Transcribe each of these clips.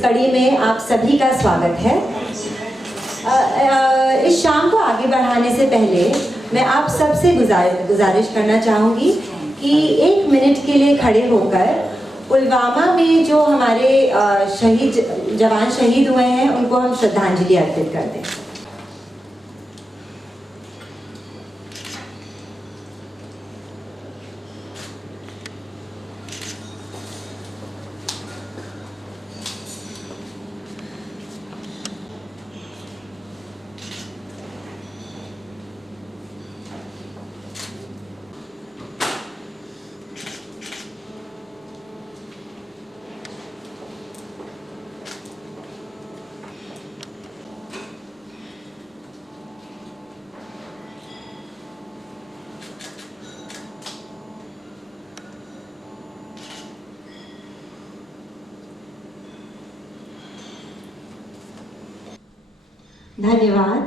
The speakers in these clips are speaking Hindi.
इस कड़ी में आप सभी का स्वागत है। इस शाम को आगे बढ़ाने से पहले मैं आप सबसे गुजारिश करना चाहूँगी कि 1 मिनट के लिए खड़े होकर पुलवामा में जो हमारे जवान शहीद हुए हैं उनको हम श्रद्धांजलि अर्पित कर दें। धन्यवाद।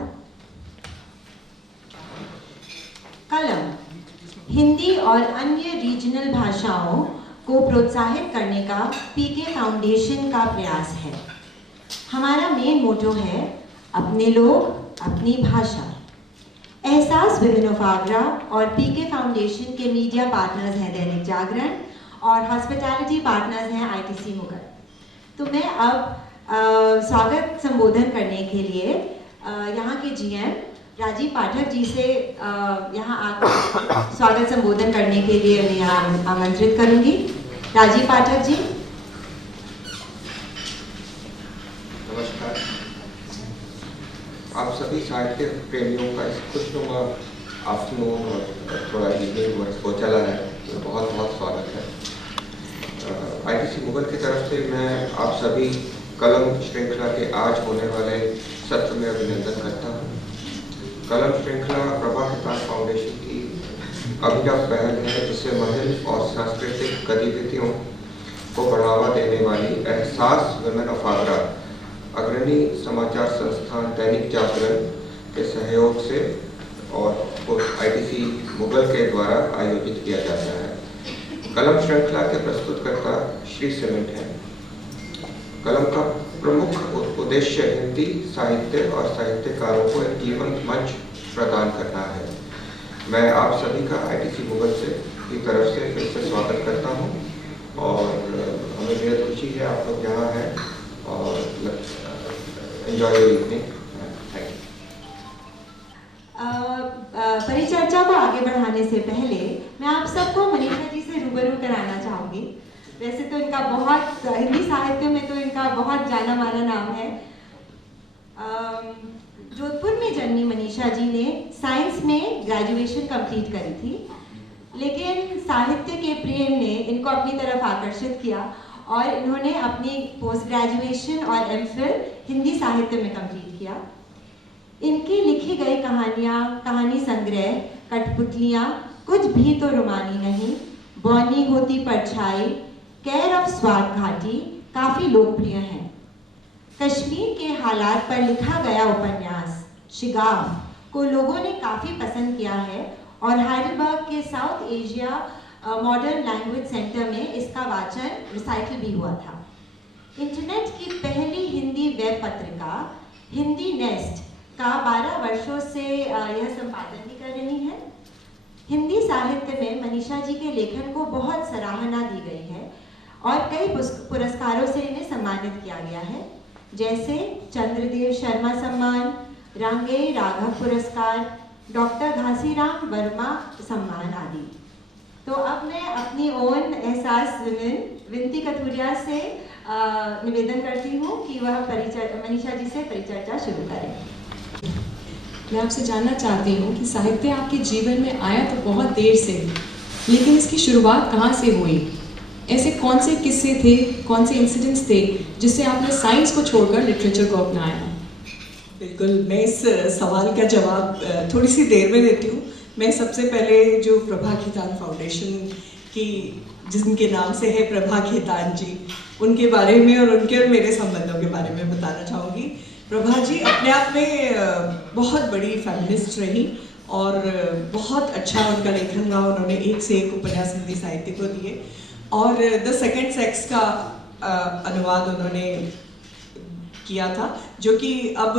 कलम हिंदी और अन्य रीजनल भाषाओं को प्रोत्साहित करने का पीके फाउंडेशन का प्रयास है। हमारा मेन मोटो है अपने लोग अपनी भाषा। एहसास विमेन ऑफ आगरा और पीके फाउंडेशन के मीडिया पार्टनर्स हैं दैनिक जागरण और हॉस्पिटैलिटी पार्टनर्स हैं आईटीसी मुगल। तो मैं अब स्वागत संबोधन करने के लिए यहाँ के जीएम राजीव पाठक जी से यहाँ आकर स्वागत संबोधन करने के लिए मैं यहाँ आमंत्रित करूँगी। राजीव पाठक जी। नमस्कार। आप सभी साहित्य प्रेमियों का इस खुशनुमा आफ्टरनून और थोड़ा इवनिंग को चला है, तो बहुत बहुत स्वागत है। आईटीसी मुगल की तरफ से मैं आप सभी कलम श्रृंखला के आज होने वाले सत्र में अभिनंदन करता हूँ। कलम श्रृंखला प्रभा हितान फाउंडेशन की अभिनव पहल है, जिससे महिला और सांस्कृतिक गतिविधियों को बढ़ावा देने वाली एहसास विमेन ऑफ आगरा अग्रणी समाचार संस्थान दैनिक जागरण के सहयोग से और आईटीसी मुगल के द्वारा आयोजित किया जाता है। कलम श्रृंखला के प्रस्तुतकर्ता श्री सीमेंट हैं। कलम का प्रमुख उद्देश्य हिंदी साहित्य और साहित्यकारों को एक जीवंत मंच प्रदान करना है। मैं आप सभी का आईटीसी मुगल की तरफ से फिर से स्वागत करता हूं और हमें बेहद खुशी है आप लोग यहाँ हैं और enjoy your evening. Thank you. परिचर्चा को आगे बढ़ाने से पहले मैं आप सबको मनीषा जी से रूबरू कराना चाहूँगी। वैसे तो इनका बहुत हिंदी साहित्य में तो इनका बहुत जाना माना नाम है। जोधपुर में जन्मी मनीषा जी ने साइंस में ग्रेजुएशन कंप्लीट करी थी, लेकिन साहित्य के प्रेम ने इनको अपनी तरफ आकर्षित किया और इन्होंने अपनी पोस्ट ग्रेजुएशन और एमफिल हिंदी साहित्य में कंप्लीट किया। इनकी लिखी गई कहानी संग्रह कठपुतलियाँ, कुछ भी तो रुमानी नहीं, बौनी होती परछाई, केयर ऑफ स्वाद घाटी काफ़ी लोकप्रिय हैं। कश्मीर के हालात पर लिखा गया उपन्यास शिगाफ को लोगों ने काफ़ी पसंद किया है और हाइडेलबर्ग के south Asia modern language centre में इसका वाचन रिसाइटल भी हुआ था। इंटरनेट की पहली हिंदी वेब पत्रिका हिंदी नेस्ट का 12 वर्षों से यह संपादन भी कर रही है। हिंदी साहित्य में मनीषा जी के लेखन को बहुत सराहना दी गई है और कई पुरस्कारों से इन्हें सम्मानित किया गया है, जैसे चंद्रदेव शर्मा सम्मान, रांगेय राघव पुरस्कार, डॉक्टर घासीराम वर्मा सम्मान आदि। तो अब मैं अपनी ओन एहसास विनती कथुरिया से निवेदन करती हूँ कि वह मनीषा जी से परिचर्चा शुरू करें। मैं आपसे जानना चाहती हूँ कि साहित्य आपके जीवन में आया तो बहुत देर से, लेकिन इसकी शुरुआत कहाँ से हुई? ऐसे कौन से किस्से थे, कौन से इंसिडेंट्स थे जिससे आपने साइंस को छोड़कर लिटरेचर को अपनाया? बिल्कुल, मैं इस सवाल का जवाब थोड़ी सी देर में देती हूँ। मैं सबसे पहले जो प्रभा खेतान फाउंडेशन की, जिनके नाम से है प्रभा खेतान जी, उनके बारे में और उनके और मेरे संबंधों के बारे में बताना चाहूँगी। प्रभा जी अपने आप में बहुत बड़ी फेमिनिस्ट रही और बहुत अच्छा उनका लेखन रहा। उन्होंने एक से एक उपन्यास हिंदी साहित्य को दिए और द सेकंड सेक्स का अनुवाद उन्होंने किया था, जो कि अब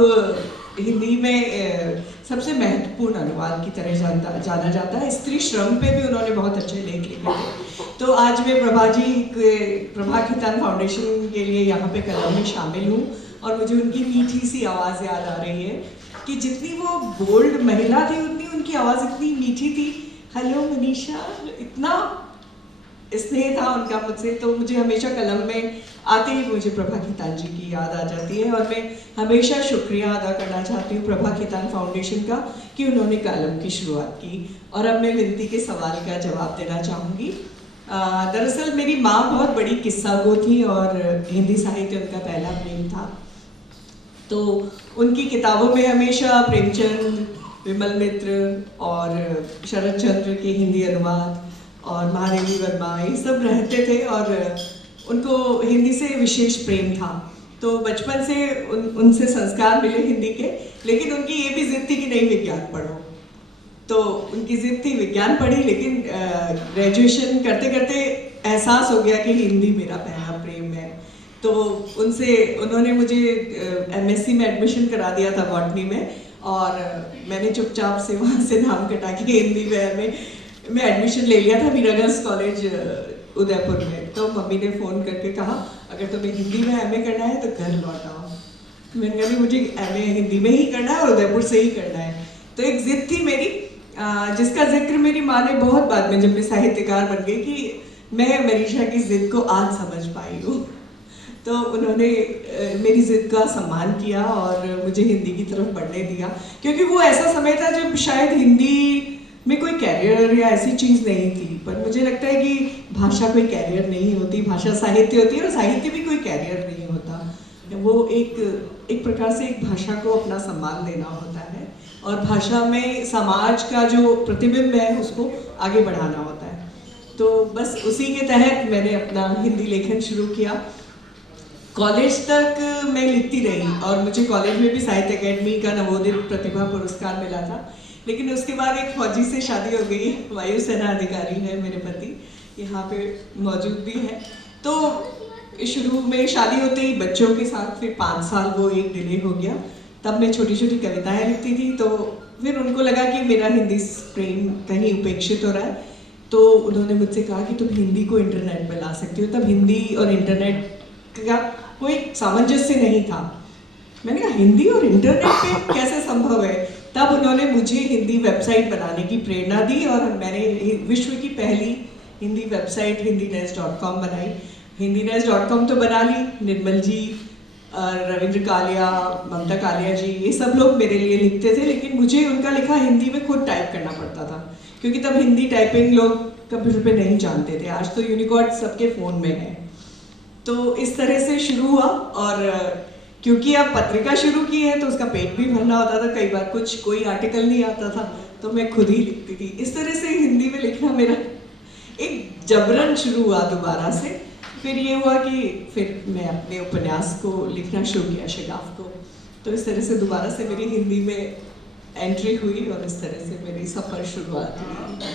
हिंदी में सबसे महत्वपूर्ण अनुवाद की तरह जाना जाता है। स्त्री श्रम पे भी उन्होंने बहुत अच्छे लेख लिखे थे। तो आज मैं प्रभा खेतान फाउंडेशन के लिए यहाँ पे कलम में शामिल हूँ, और मुझे उनकी मीठी सी आवाज़ याद आ रही है कि जितनी वो बोल्ड महिला थी उतनी उनकी आवाज़ इतनी मीठी थी। हेलो मनीषा, इतना स्नेह था उनका मुझसे, तो मुझे हमेशा कलम में आते ही मुझे प्रभा खेतान जी की याद आ जाती है। और मैं हमेशा शुक्रिया अदा करना चाहती हूँ प्रभा खेतान फाउंडेशन का कि उन्होंने कलम की शुरुआत की। और अब मैं विनती के सवाल का जवाब देना चाहूँगी। दरअसल मेरी माँ बहुत बड़ी किस्सा गो थी और हिंदी साहित्य उनका पहला प्रेम था। तो उनकी किताबों में हमेशा प्रेमचंद, विमल मित्र और शरद चंद्र के हिंदी अनुवाद और महादेवी वर्मा ये सब रहते थे, और उनको हिंदी से विशेष प्रेम था। तो बचपन से उनसे संस्कार मिले हिंदी के, लेकिन उनकी ये भी जिद थी कि नहीं विज्ञान पढ़ो। तो उनकी जिद थी विज्ञान पढ़ी, लेकिन ग्रेजुएशन करते करते एहसास हो गया कि हिंदी मेरा पहला प्रेम है। तो उन्होंने मुझे एमएससी में एडमिशन करा दिया था बॉटनी में, और मैंने चुपचाप से वहाँ से नाम कटा के हिंदी में एडमिशन ले लिया था मीरागंज कॉलेज उदयपुर में। तो मम्मी ने फ़ोन करके कहा अगर तुम्हें हिंदी में एमए करना है तो घर लौट आओ। मैंने कहा मुझे एमए हिंदी में ही करना है और उदयपुर से ही करना है। तो एक जिद थी मेरी, जिसका जिक्र मेरी माँ ने बहुत बाद में जब मैं साहित्यकार बन गई कि मैं मनीषा की जिद को आज समझ पाई हूँ। तो उन्होंने मेरी जिद का सम्मान किया और मुझे हिंदी की तरफ बढ़ने दिया, क्योंकि वो ऐसा समय था जब शायद हिंदी में कोई कैरियर या ऐसी चीज़ नहीं थी। पर मुझे लगता है कि भाषा कोई कैरियर नहीं होती, भाषा साहित्य होती है, और साहित्य भी कोई कैरियर नहीं होता। वो एक प्रकार से एक भाषा को अपना सम्मान देना होता है, और भाषा में समाज का जो प्रतिबिंब है उसको आगे बढ़ाना होता है। तो बस उसी के तहत मैंने अपना हिंदी लेखन शुरू किया। कॉलेज तक मैं लिखती रही, और मुझे कॉलेज में भी साहित्य अकेडमी का नवोदित प्रतिभा पुरस्कार मिला था। लेकिन उसके बाद एक फौजी से शादी हो गई, वायुसेना अधिकारी है मेरे पति, यहाँ पे मौजूद भी है। तो शुरू में शादी होते ही बच्चों के साथ फिर 5 साल वो एक डिले हो गया। तब मैं छोटी छोटी कविताएं लिखती थी, तो फिर उनको लगा कि मेरा हिंदी प्रेम कहीं उपेक्षित हो रहा है। तो उन्होंने मुझसे कहा कि तुम हिंदी को इंटरनेट पर ला सकती हो। तब हिंदी और इंटरनेट का कोई सामंजस्य नहीं था। मैंने कहा हिंदी और इंटरनेट पे कैसे संभव है। तब उन्होंने मुझे हिंदी वेबसाइट बनाने की प्रेरणा दी, और मैंने विश्व की पहली हिंदी वेबसाइट hindinews.com बनाई। hindinews.com तो बना ली, निर्मल जी, रविंद्र कालिया, ममता कालिया जी, ये सब लोग मेरे लिए लिखते थे, लेकिन मुझे उनका लिखा हिंदी में खुद टाइप करना पड़ता था, क्योंकि तब हिंदी टाइपिंग लोग कंप्यूटर पे नहीं जानते थे। आज तो यूनिकोड सबके फ़ोन में है। तो इस तरह से शुरू हुआ, और क्योंकि अब पत्रिका शुरू की है तो उसका पेट भी भरना होता था। कई बार कोई आर्टिकल नहीं आता था तो मैं खुद ही लिखती थी। इस तरह से हिंदी में लिखना मेरा एक जबरन शुरू हुआ दोबारा से। फिर ये हुआ कि फिर मैं अपने उपन्यास को लिखना शुरू किया, शगाफ को। तो इस तरह से दोबारा से मेरी हिंदी में एंट्री हुई, और इस तरह से मेरी सफ़र शुरुआत हुई।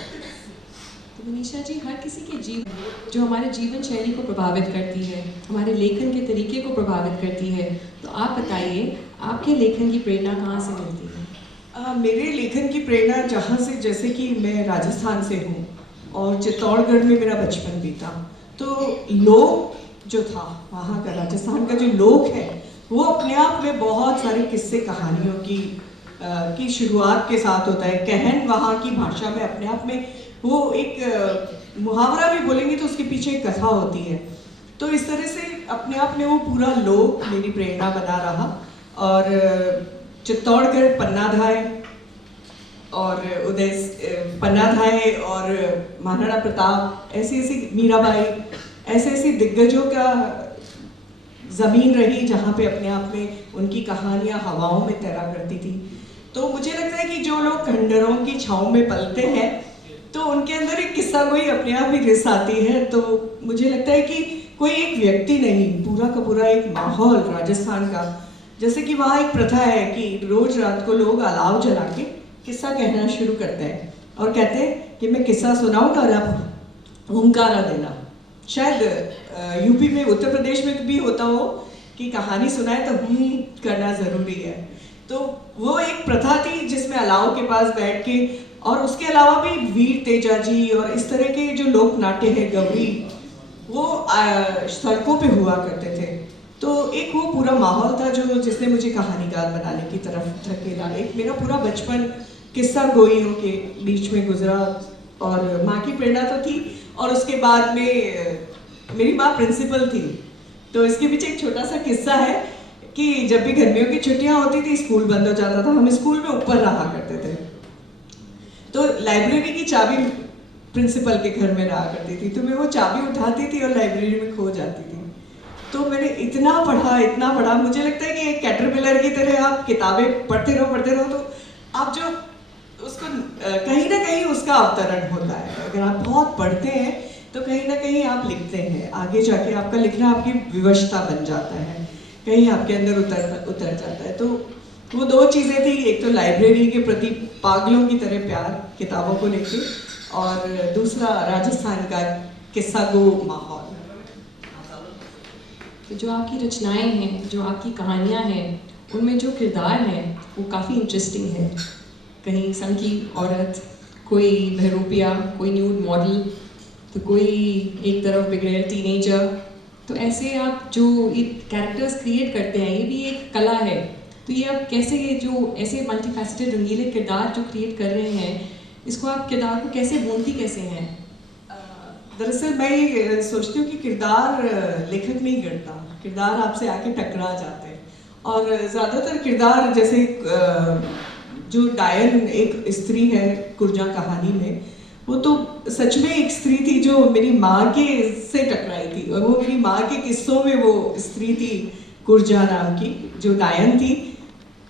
तो मनीषा जी, हर किसी के जीवन जो हमारे जीवन शैली को प्रभावित करती है, हमारे लेखन के तरीके को प्रभावित करती है, तो आप बताइए आपके लेखन की प्रेरणा कहाँ से मिलती है? मेरे लेखन की प्रेरणा जहाँ से, जैसे कि मैं राजस्थान से हूँ और चित्तौड़गढ़ में मेरा बचपन बीता, तो लोक जो था वहाँ का, राजस्थान का जो लोक है, वो अपने आप में बहुत सारे किस्से कहानियों की शुरुआत के साथ होता है। कहन वहाँ की भाषा में अपने आप में वो एक मुहावरा भी बोलेंगे तो उसके पीछे एक कथा होती है। तो इस तरह से अपने आप में वो पूरा लोक मेरी प्रेरणा बना रहा। और चित्तौड़गढ़, पन्नाधाय और पन्नाधाय और महाराणा प्रताप, ऐसी मीराबाई, ऐसी दिग्गजों का ज़मीन रही जहाँ पे अपने आप में उनकी कहानियाँ हवाओं में तैरा करती थी। तो मुझे लगता है कि जो लोग खंडहरों की छाँव में पलते हैं तो उनके अंदर एक किस्सा कोई अपने आप ही रिस आती है। तो मुझे लगता है कि कोई एक व्यक्ति नहीं, पूरा का पूरा एक माहौल राजस्थान का। जैसे कि वहाँ एक प्रथा है कि रोज रात को लोग अलाव जला के किस्सा कहना शुरू करते हैं और कहते हैं कि मैं किस्सा सुनाऊंगा और आप हुंकारा देना। शायद यूपी में, उत्तर प्रदेश में भी होता हो कि कहानी सुनाए तो करना ज़रूरी है। तो वो एक प्रथा थी जिसमें अलाव के पास बैठ के, और उसके अलावा भी वीर तेजा जी और इस तरह के जो लोक नाट्य है गवरी, वो सड़कों पे हुआ करते थे। तो एक वो पूरा माहौल था जो जिसने मुझे कहानीकार बनाने की तरफ धकेला। एक मेरा पूरा बचपन किस्सा गोइयों के बीच में गुजरा, और माँ की प्रेरणा तो थी, और उसके बाद में मेरी माँ प्रिंसिपल थी। तो इसके पीछे एक छोटा सा किस्सा है कि जब भी गर्मियों की छुट्टियां होती थी, स्कूल बंद हो जाता था, हम स्कूल में ऊपर रहा करते थे, तो लाइब्रेरी की चाबी प्रिंसिपल के घर में रहा करती थी। तो मैं वो चाबी उठाती थी और लाइब्रेरी में खो जाती थी। तो मैंने इतना पढ़ा, मुझे लगता है कि एक कैटरपिलर की तरह आप किताबें पढ़ते रहो तो आप जो उसको कहीं ना कहीं उसका अवतरण होता है। अगर आप बहुत पढ़ते हैं तो कहीं ना कहीं आप लिखते हैं, आगे जाके आपका लिखना आपकी विवशता बन जाता है, कहीं आपके अंदर उतर जाता है। तो वो दो चीज़ें थी, एक तो लाइब्रेरी के प्रति पागलों की तरह प्यार किताबों को लेके, और दूसरा राजस्थान का किस्सा गो माहौल। तो जो आपकी रचनाएं हैं, जो आपकी कहानियां हैं, उनमें जो किरदार हैं वो काफ़ी इंटरेस्टिंग है। कहीं संकी औरत, कोई बहरूपिया, कोई न्यूड मॉडल, तो कोई एक तरफ बिगड़ेल टीनेजर। तो ऐसे आप जो कैरेक्टर्स क्रिएट करते हैं, ये भी एक कला है। तो ये आप कैसे, ये जो ऐसे मल्टीफैसेटेड रंगीले किरदार जो क्रिएट कर रहे हैं, इसको आप किरदार को कैसे बुनती कैसे हैं? दरअसल मैं ये सोचती हूँ कि किरदार लेखक नहीं करता, किरदार आपसे आके टकरा जाते हैं। और ज़्यादातर किरदार, जैसे जो डायन एक स्त्री है कुर्जा कहानी में, वो तो सच में एक स्त्री थी जो मेरी माँ के से टकराई थी, और वो मेरी माँ के किस्सों में वो स्त्री थी कुर्जा नाम की, जो डायन थी।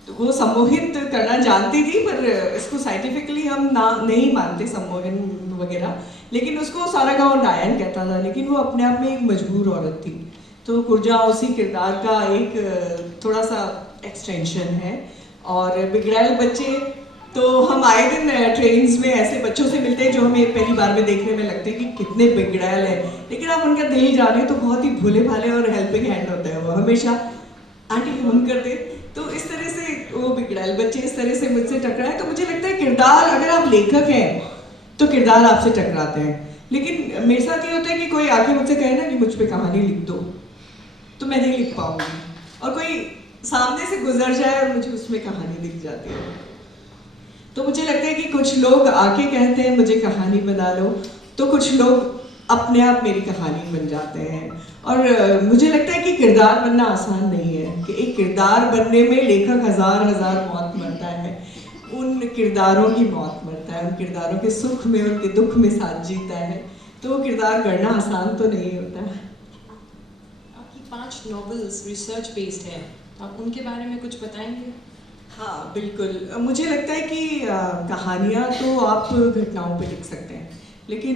वो सम्मोहित करना जानती थी, पर इसको साइंटिफिकली हम नहीं मानते सम्मोहन वगैरह, लेकिन उसको सारा गांव डायन कहता था, लेकिन वो अपने आप में एक मजबूर औरत थी। तो कुर्जा उसी किरदार का एक थोड़ा सा एक्सटेंशन है। और बिगड़ैल बच्चे, तो हम आए दिन ट्रेन्स में ऐसे बच्चों से मिलते हैं जो हमें पहली बार में देखने में लगते हैं कि कितने बिगड़ैल हैं, लेकिन आप उनका दिल जाने तो बहुत ही भोले भाले और हेल्पिंग हैंड होता है। वो हमेशा आंटी हम करते। तो इस तरह से वो बिगड़ैल बच्चे इस तरह से मुझसे टकराए। तो मुझे लगता है किरदार, अगर आप लेखक हैं तो किरदार आपसे टकराते हैं। लेकिन मेरे साथ ये होता है कि कोई आके मुझसे कहे ना कि मुझ पे कहानी लिख दो, तो मैं नहीं लिख पाऊंगी, और कोई सामने से गुजर जाए और मुझे उसमें कहानी दिख जाती है। तो मुझे लगता है कि कुछ लोग आके कहते हैं मुझे कहानी बना लो, तो कुछ लोग अपने आप मेरी कहानी बन जाते हैं। और मुझे लगता है कि किरदार बनना आसान नहीं है, कि एक किरदार बनने में लेखक हजार मौत मरता है, उन किरदारों की मौत मरता है, उन किरदारों के सुख में, उनके दुख में साथ जीता है। तो वो किरदार करना आसान तो नहीं होता। आपकी 5 नॉवेल्स रिसर्च बेस्ड है, आप उनके बारे में कुछ बताएंगे? हाँ बिल्कुल, मुझे लगता है कि कहानियाँ तो आप घटनाओं पे लिख सकते हैं, लेकिन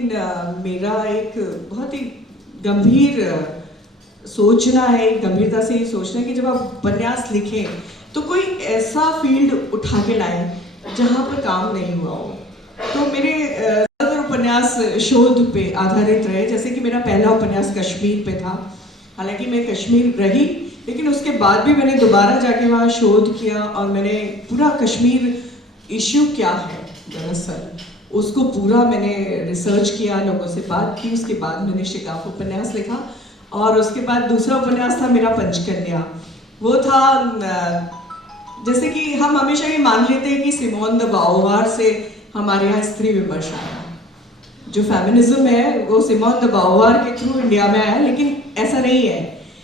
मेरा एक बहुत ही गंभीर सोचना है, गंभीरता से ये सोचना है कि जब आप उपन्यास लिखें तो कोई ऐसा फील्ड उठा के लाएं जहाँ पर काम नहीं हुआ हो। तो मेरे ज़्यादातर उपन्यास शोध पे आधारित रहे, जैसे कि मेरा पहला उपन्यास कश्मीर पे था। हालांकि मैं कश्मीर रही, लेकिन उसके बाद भी मैंने दोबारा जाके वहाँ शोध किया, और मैंने पूरा कश्मीर इश्यू क्या है दरअसल उसको पूरा मैंने रिसर्च किया, लोगों से बात की। उसके बाद मैंने शिकाफ उपन्यास लिखा, और उसके बाद दूसरा उपन्यास था मेरा पंचकन्या। वो था, जैसे कि हम हमेशा ये मान लेते हैं कि सिमोन द बाओवार से हमारे यहाँ स्त्री विमर्श आया, जो फेमिनिज्म है वो सिमोन द बाओवार के थ्रू इंडिया में आया, लेकिन ऐसा नहीं है।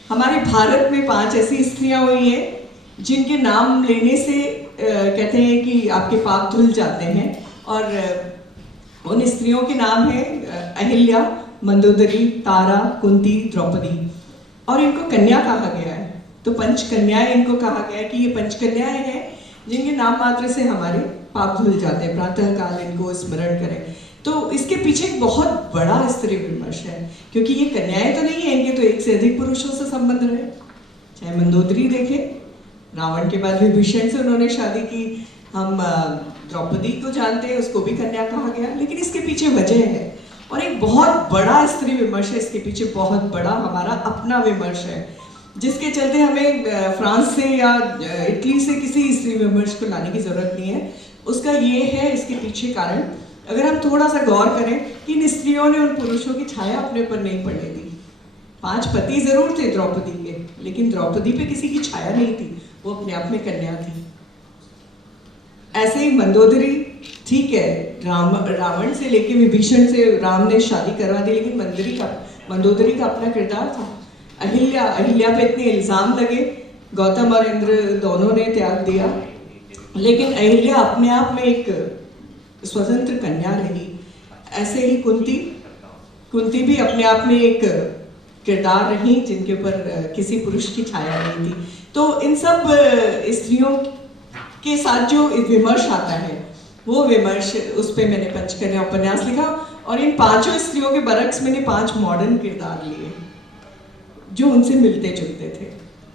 हमारे भारत में 5 ऐसी स्त्रियां हुई हैं जिनके नाम लेने से कहते हैं कि आपके पाप धुल जाते हैं, और उन स्त्रियों के नाम है अहिल्या, मंदोदरी, तारा, कुंती, द्रौपदी, और इनको कन्या कहा गया है। तो पंचकन्याएं इनको कहा गया है कि ये पंचकन्याएं हैं जिनके नाम मात्र से हमारे पाप धुल जाते हैं, प्रातः काल इनको स्मरण करें। तो इसके पीछे एक बहुत बड़ा स्त्री विमर्श है, क्योंकि ये कन्याएं तो नहीं है, इनके तो एक से अधिक पुरुषों से संबंध रहे। चाहे मंदोदरी देखे, रावण के बाद विभीषण से उन्होंने शादी की। हम द्रौपदी को जानते हैं, उसको भी कन्या कहा गया, लेकिन इसके पीछे वजह है, और एक बहुत बड़ा स्त्री विमर्श है इसके पीछे, बहुत बड़ा हमारा अपना विमर्श है। जिसके चलते हमें फ्रांस से या इटली से किसी स्त्री विमर्श को लाने की ज़रूरत नहीं है। उसका ये है, इसके पीछे कारण अगर हम थोड़ा सा गौर करें कि इन स्त्रियों ने उन पुरुषों की छाया अपने पर नहीं पड़ने दी। 5 पति जरूर थे द्रौपदी के, लेकिन द्रौपदी पे किसी की छाया नहीं थी, वो अपने आप में कन्या थी। ऐसे ही मंदोदरी, ठीक है, रावण से लेके विभीषण से राम ने शादी करवा दी, लेकिन मंदोदरी का अपना किरदार था। अहिल्या पे इतने इल्जाम लगे, गौतम और इंद्र दोनों ने त्याग दिया, लेकिन अहिल्या अपने आप में एक स्वतंत्र कन्या रही। ऐसे ही कुंती भी अपने आप में एक किरदार रही जिनके ऊपर किसी पुरुष की छाया नहीं थी। तो इन सब स्त्रियों के साथ जो विमर्श आता है, वो विमर्श, उस पर मैंने पंचकन्या उपन्यास लिखा, और इन 5 स्त्रियों के बरक्स मैंने 5 मॉडर्न किरदार लिए जो उनसे मिलते जुलते थे।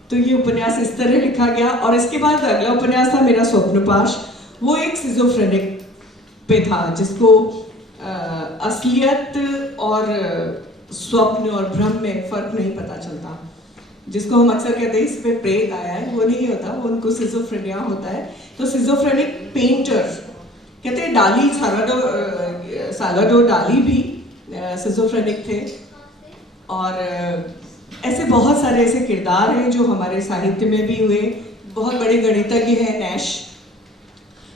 तो ये उपन्यास इस तरह लिखा गया। और इसके बाद अगला उपन्यास था मेरा स्वप्नपाश। वो एक सिजोफ्रेनिक पे था, जिसको असलियत और स्वप्न और भ्रम में फर्क नहीं पता चलता। जिसको हम अक्सर कहते हैं इस पे प्रेत आया है, वो नहीं होता, वो उनको सिजोफ्रेनिया होता है। तो सिजोफ्रेनिक पेंटर कहते हैं, डाली, साल्वाडोर डाली भी सिजोफ्रेनिक थे। और ऐसे बहुत सारे ऐसे किरदार हैं जो हमारे साहित्य में भी हुए। बहुत बड़े गणितज्ञ हैं नैश,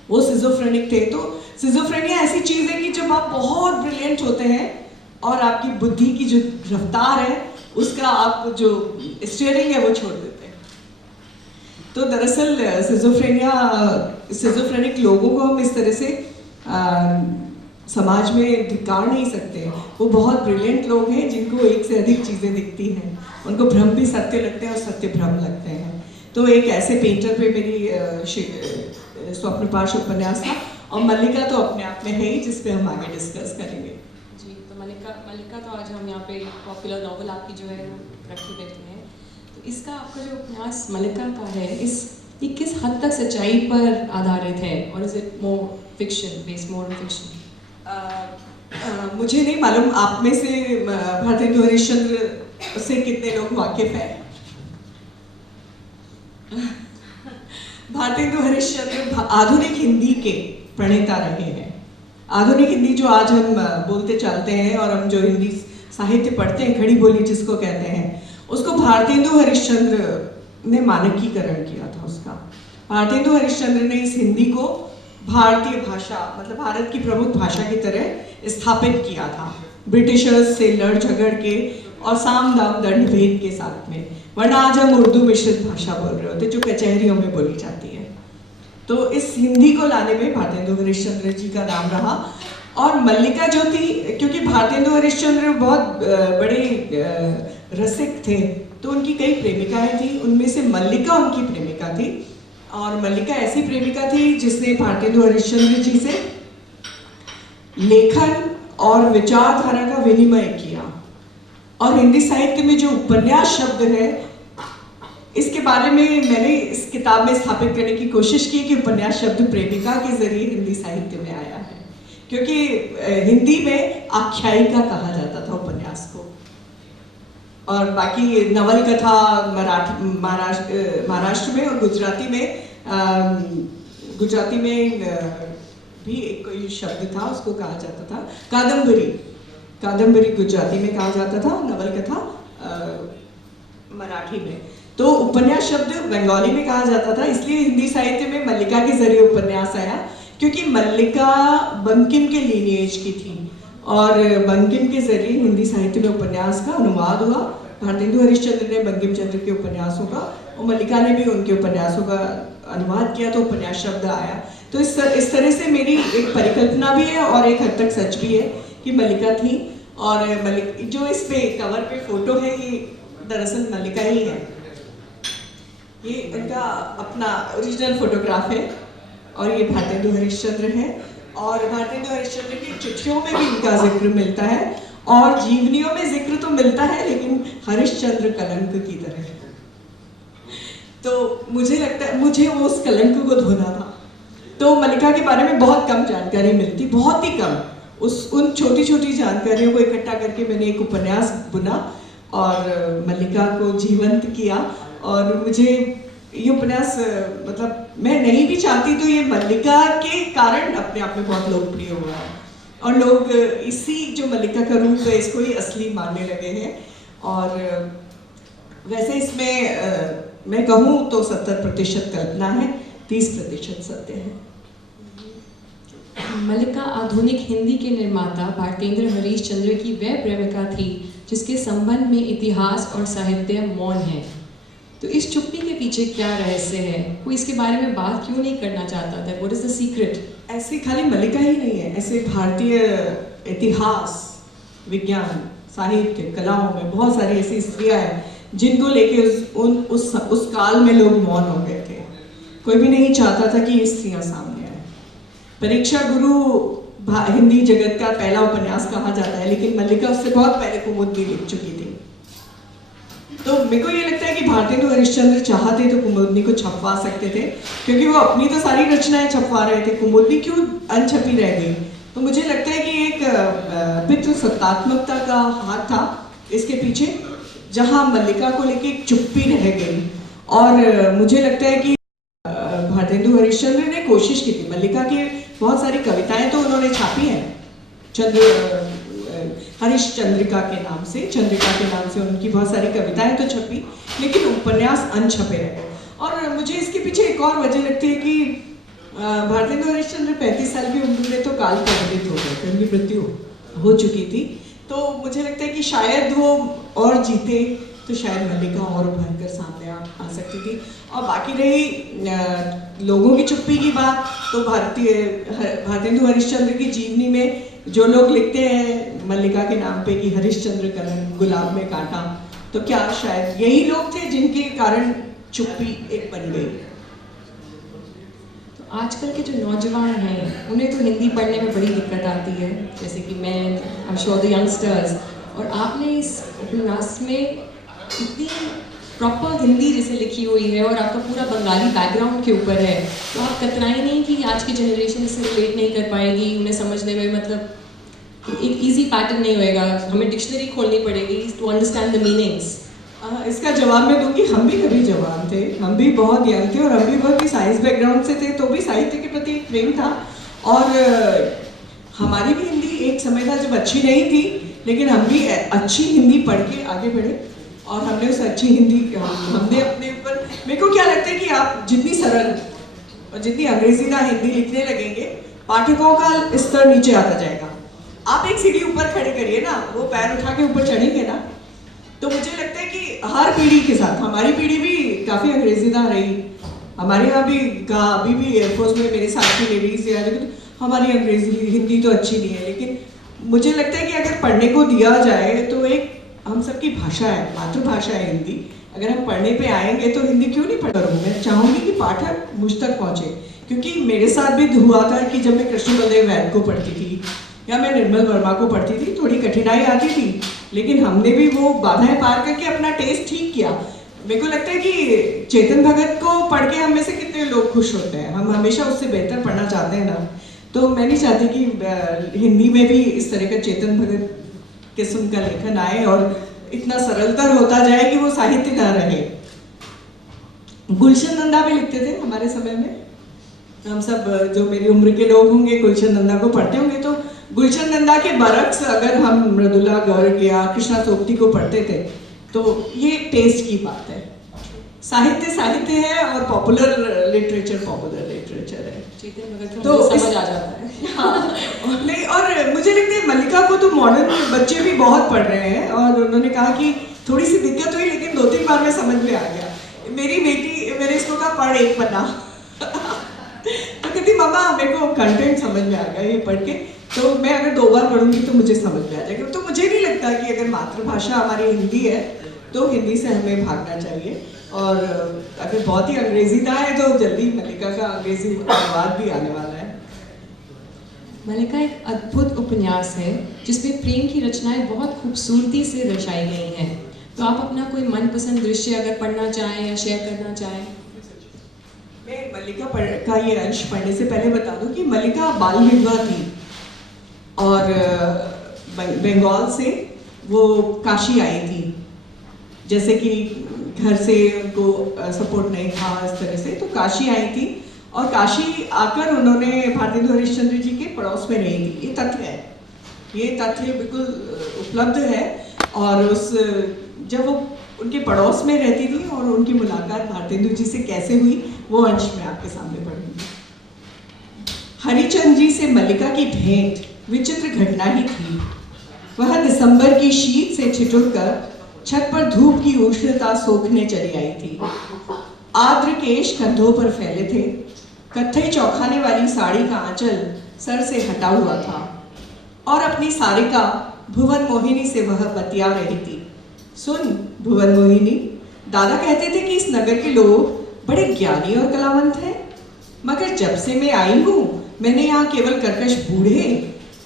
वो सिजोफ्रेनिक थे। तो सिजोफ्रेनिया ऐसी चीज़ है कि जब आप बहुत ब्रिलियंट होते हैं और आपकी बुद्धि की जो रफ्तार है, उसका आप जो स्टीयरिंग है वो छोड़ देते हैं। तो दरअसल सिजोफ्रेनिक लोगों को हम इस तरह से समाज में धिक्कार नहीं सकते। वो बहुत ब्रिलियंट लोग हैं जिनको एक से अधिक चीज़ें दिखती हैं, उनको भ्रम भी सत्य लगते हैं और सत्य भ्रम लगते हैं। तो एक ऐसे पेंटर पे मेरी स्वप्नपाश उपन्यास था। और मल्लिका तो अपने आप में है ही, जिस पे हम आगे डिस्कस करेंगे। जी, तो मल्लिका तो आज हम यहाँ पे पॉपुलर नॉवल आपकी जो है रखी बैठे हैं। तो इसका आपका जो उपन्यास मल्लिका का है, ये किस हद तक सच्चाई पर आधारित है, और is it more fiction, based more fiction? मुझे नहीं मालूम आप में से भारतेंदु हरिश्चंद्र से कितने लोग वाकिफ हैं। भारतेंदु हरिश्चंद्र आधुनिक हिंदी के प्रणेता रहे हैं। आधुनिक हिंदी जो आज हम बोलते चलते हैं और हम जो हिंदी साहित्य पढ़ते हैं, खड़ी बोली जिसको कहते हैं, उसको भारतेंदु हरिश्चंद्र ने मानकीकरण किया था उसका। भारतेंदु हरिश्चंद्र ने इस हिंदी को भारतीय भाषा, मतलब भारत की प्रमुख भाषा की तरह स्थापित किया था, ब्रिटिशर्स से लड़ झगड़ के और साम दाम दंड भेद के साथ में। वरना आज हम उर्दू मिश्रित भाषा बोल रहे होते जो कचहरियों में बोली जाती है। तो इस हिंदी को लाने में भारतेंदु हरिश्चंद्र जी का नाम रहा। और मल्लिका जो थी, क्योंकि भारतेंदु हरिश्चंद्र बहुत बड़े रसिक थे, तो उनकी कई प्रेमिकाएं थी, उनमें से मल्लिका उनकी प्रेमिका थी। और मल्लिका ऐसी प्रेमिका थी जिसने भारतेंदु हरिश्चंद्र जी से लेखन और विचारधारा का विनिमय किया। और हिंदी साहित्य में जो उपन्यास शब्द है, इसके बारे में मैंने इस किताब में स्थापित करने की कोशिश की कि उपन्यास शब्द प्रेमिका के जरिए हिंदी साहित्य में आया है। क्योंकि हिंदी में आख्यायिका कहा जाता था उपन्यास को, और बाकी नवल कथा महाराष्ट्र में और गुजराती में भी एक कोई शब्द था, उसको कहा जाता था कादम्बरी गुजराती में कहा जाता था, नवल कथा मराठी में। तो उपन्यास शब्द बंगाली में कहा जाता था। इसलिए हिंदी साहित्य में मल्लिका के जरिए उपन्यास आया, क्योंकि मल्लिका बंकिम के लीनिएज की थी और बंकिम के जरिए हिंदी साहित्य में उपन्यास का अनुवाद हुआ। भारतेंदु हरिश्चंद्र ने बंकिम चंद्र के उपन्यासों का और मल्लिका ने भी उनके उपन्यासों का अनुवाद किया, तो उपन्यास शब्द आया। तो इस तरह से मेरी एक परिकल्पना भी है और एक हद तक सच भी है कि मल्लिका थी। और जो इस पे कवर पे फोटो है, ये दरअसल मल्लिका ही है। ये इनका अपना ओरिजिनल फोटोग्राफ है और ये भारतेंदु हरिश्चंद्र है। और भारतेंदु हरिश्चंद्र की चिट्ठियों में भी इनका जिक्र मिलता है और जीवनियों में जिक्र तो मिलता है, लेकिन हरिश्चंद्र कलंक की तरह। तो मुझे लगता है मुझे वो उस कलंक को धोना था। तो मल्लिका के बारे में बहुत कम जानकारी मिलती, बहुत ही कम। उन छोटी छोटी जानकारियों को इकट्ठा करके मैंने एक उपन्यास बुना और मल्लिका को जीवंत किया। और मुझे ये उपन्यास मतलब मैं नहीं भी चाहती तो ये मल्लिका के कारण अपने आप में बहुत लोकप्रिय हुआ है और लोग इसी जो मल्लिका का रूप है इसको ही असली मानने लगे हैं। और वैसे इसमें मैं कहूँ तो 70% कल्पना है, 30% सत्य है। मल्लिका आधुनिक हिंदी के निर्माता भारतेंद्र हरीशचंद्र की वह प्रेमिका थी जिसके संबंध में इतिहास और साहित्य मौन है। तो इस चुप्पी के पीछे क्या रहस्य है? कोई इसके बारे में बात क्यों नहीं करना चाहता था? What is the secret? ऐसे खाली मल्लिका ही नहीं है, ऐसे भारतीय इतिहास, विज्ञान, साहित्य, कलाओं में बहुत सारी ऐसी स्त्रियां हैं जिनको लेके उस काल में लोग मौन हो गए थे। कोई भी नहीं चाहता था कि ये स्त्रियां सामने आए। परीक्षा गुरु हिंदी जगत का पहला उपन्यास कहा जाता है, लेकिन मल्लिका उससे बहुत पहले कुमुदनी लिख चुकी थी। तो मेरे को ये लगता है कि भारतेंदु हरीशचंद्र चाहते तो कुमुदनी को छपवा सकते थे, क्योंकि वो अपनी तो सारी रचनाएं छपवा रहे थे, कुमुदनी क्यों अनछपी रह गई। तो मुझे लगता है कि एक पितृसत्तात्मकता का हाथ था इसके पीछे, जहां मल्लिका को लेके एक चुप्पी रह गई। और मुझे लगता है कि भारतेंदु हरीशचंद्र ने कोशिश की थी, मल्लिका की बहुत सारी कविताएं तो उन्होंने छापी हैं हरीशचंद्रिका के नाम से, चंद्रिका के नाम से उनकी बहुत सारी कविताएं तो छपी, लेकिन उपन्यास अनछपे रह गए। और मुझे इसके पीछे एक और वजह लगती है कि भारतेंदु हरीशचंद्र 35 साल की उम्र में तो काल प्रकटित हो गए थे, उनकी मृत्यु हो चुकी थी। तो मुझे लगता है कि शायद वो और जीते तो शायद मल्लिका और उभर कर सामने आ सकती थी। और बाकी रही लोगों की चुप्पी की बात, तो भारतेंदु हरीशचंद्र की जीवनी में जो लोग लिखते हैं मल्लिका के नाम पे कि हरीशचंद्र कलंक गुलाब में कांटा, तो क्या शायद यही लोग थे जिनके कारण चुप्पी एक बन गई। तो आजकल के जो नौजवान हैं उन्हें तो हिंदी पढ़ने में बड़ी दिक्कत आती है, जैसे कि मैं, I am sure the youngsters. और आपने इस उपन्यास में इतनी प्रॉपर हिंदी जैसे लिखी हुई है और आपका पूरा बंगाली बैकग्राउंड के ऊपर है, तो आप कतराई नहीं कि आज की जनरेशन इससे रिलेट नहीं कर पाएगी, उन्हें समझने में मतलब एक इजी पैटर्न नहीं होएगा, हमें डिक्शनरी खोलनी पड़ेगी टू अंडरस्टैंड द मीनिंग्स। इसका जवाब मैं दूंगी, हम भी कभी जवान थे, हम भी बहुत यंग थे और हम भी बहुत साइंस बैकग्राउंड से थे, तो भी साहित्य के प्रति एक प्रेम था। और हमारी भी हिंदी एक समय था जब अच्छी नहीं थी, लेकिन हम भी अच्छी हिंदी पढ़ के आगे बढ़े और हमने उस अच्छी हिंदी हमने अपने ऊपर, मेरे को क्या लगता है कि आप जितनी सरल और जितनी अंग्रेजीदा हिंदी लिखने लगेंगे, पाठकों का स्तर नीचे आता जाएगा। आप एक सीढ़ी ऊपर खड़े करिए ना, वो पैर उठा के ऊपर चढ़ेंगे ना। तो मुझे लगता है कि हर पीढ़ी के साथ, हमारी पीढ़ी भी काफ़ी अंग्रेजीदा रही, हमारे यहाँ भी अभी भी एयरफोर्स में मेरे साथ की लेडीज या, लेकिन हमारी अंग्रेजी हिंदी तो अच्छी नहीं है। लेकिन मुझे लगता है कि अगर पढ़ने को दिया जाए तो एक हम सबकी भाषा है, मातृभाषा है हिंदी, अगर हम पढ़ने पे आएंगे तो हिंदी क्यों नहीं पढ़ रहा हूँ। मैं चाहूँगी कि पाठक मुझ तक पहुँचे, क्योंकि मेरे साथ भी हुआ था कि जब मैं कृष्ण बलदेव वैद को पढ़ती थी या मैं निर्मल वर्मा को पढ़ती थी, थोड़ी कठिनाई आती थी, लेकिन हमने भी वो बाधाएं पार करके अपना टेस्ट ठीक किया। मेरे को लगता है कि चेतन भगत को पढ़ के हम में से कितने लोग खुश होते हैं, हम हमेशा उससे बेहतर पढ़ना चाहते हैं ना। तो मैं नहीं चाहती कि हिंदी में भी इस तरह का चेतन भगत किस्म का लेखन आए और इतना सरलतर होता जाए कि वो साहित्य ना रहे। गुलशन नंदा भी लिखते थे हमारे समय में, हम सब जो मेरी उम्र के लोग होंगे गुलशन नंदा को पढ़ते होंगे, तो गुलशन नंदा के बरक्स अगर हम मृदुला गर्ग या कृष्णा सोपती को पढ़ते थे तो ये टेस्ट की बात है। साहित्य साहित्य है और पॉपुलर लिटरेचर है। चेतन भगत तो समझ आ जाता है। हाँ, नहीं, और मुझे लगता है मल्लिका को तो मॉडर्न बच्चे भी बहुत पढ़ रहे हैं और उन्होंने कहा कि थोड़ी सी दिक्कत हुई लेकिन 2-3 बार में समझ में आ गया। मेरी बेटी मैंने इसको कहा पढ़ एक पन्ना तो कहती मम्मा मेरे को कंटेंट समझ में आ गया ये पढ़ के, तो मैं अगर 2 बार पढ़ूंगी तो मुझे समझ में आ जाएगा। तो मुझे नहीं लगता कि अगर मातृभाषा हमारी हिंदी है तो हिंदी से हमें भागना चाहिए, और अगर बहुत ही अंग्रेजीदा है तो जल्दी मल्लिका का अंग्रेजी अनुवाद भी आने वाला है। मल्लिका एक अद्भुत उपन्यास है जिसमें प्रेम की रचनाएं बहुत खूबसूरती से दर्शाई गई हैं। तो आप अपना कोई मनपसंद दृश्य अगर पढ़ना चाहें या शेयर करना चाहें। मैं मल्लिका का ये अंश पढ़ने से पहले बता दूं कि मल्लिका बाल विधवा थी और बंगाल से वो काशी आई थी जैसे कि घर से उनको सपोर्ट नहीं था इस तरह से, तो काशी आई थी और काशी आकर उन्होंने भारतेंदु हरिश्चंद्र जी के पड़ोस में रही थी। ये तथ्य है, ये तथ्य बिल्कुल उपलब्ध है। और जब वो उनके पड़ोस में रहती थी और उनकी मुलाकात भारतेंदु जी से कैसे हुई वो अंश मैं आपके सामने पढ़ूंगी। हरिचंद जी से मल्लिका की भेंट विचित्र घटना ही थी। वह दिसंबर की शीत से ठिठुरकर छत पर धूप की उष्णता सोखने चली आई थी। आर्द्र केश कंधों पर फैले थे। कत्थई चौखाने वाली साड़ी का आंचल सर से हटा हुआ था और अपनी सारिका भुवन मोहिनी से वह बतिया रही थी। सुन भुवन मोहिनी, दादा कहते थे कि इस नगर के लोग बड़े ज्ञानी और कलावंत हैं, मगर जब से मैं आई हूँ मैंने यहाँ केवल कर्कश बूढ़े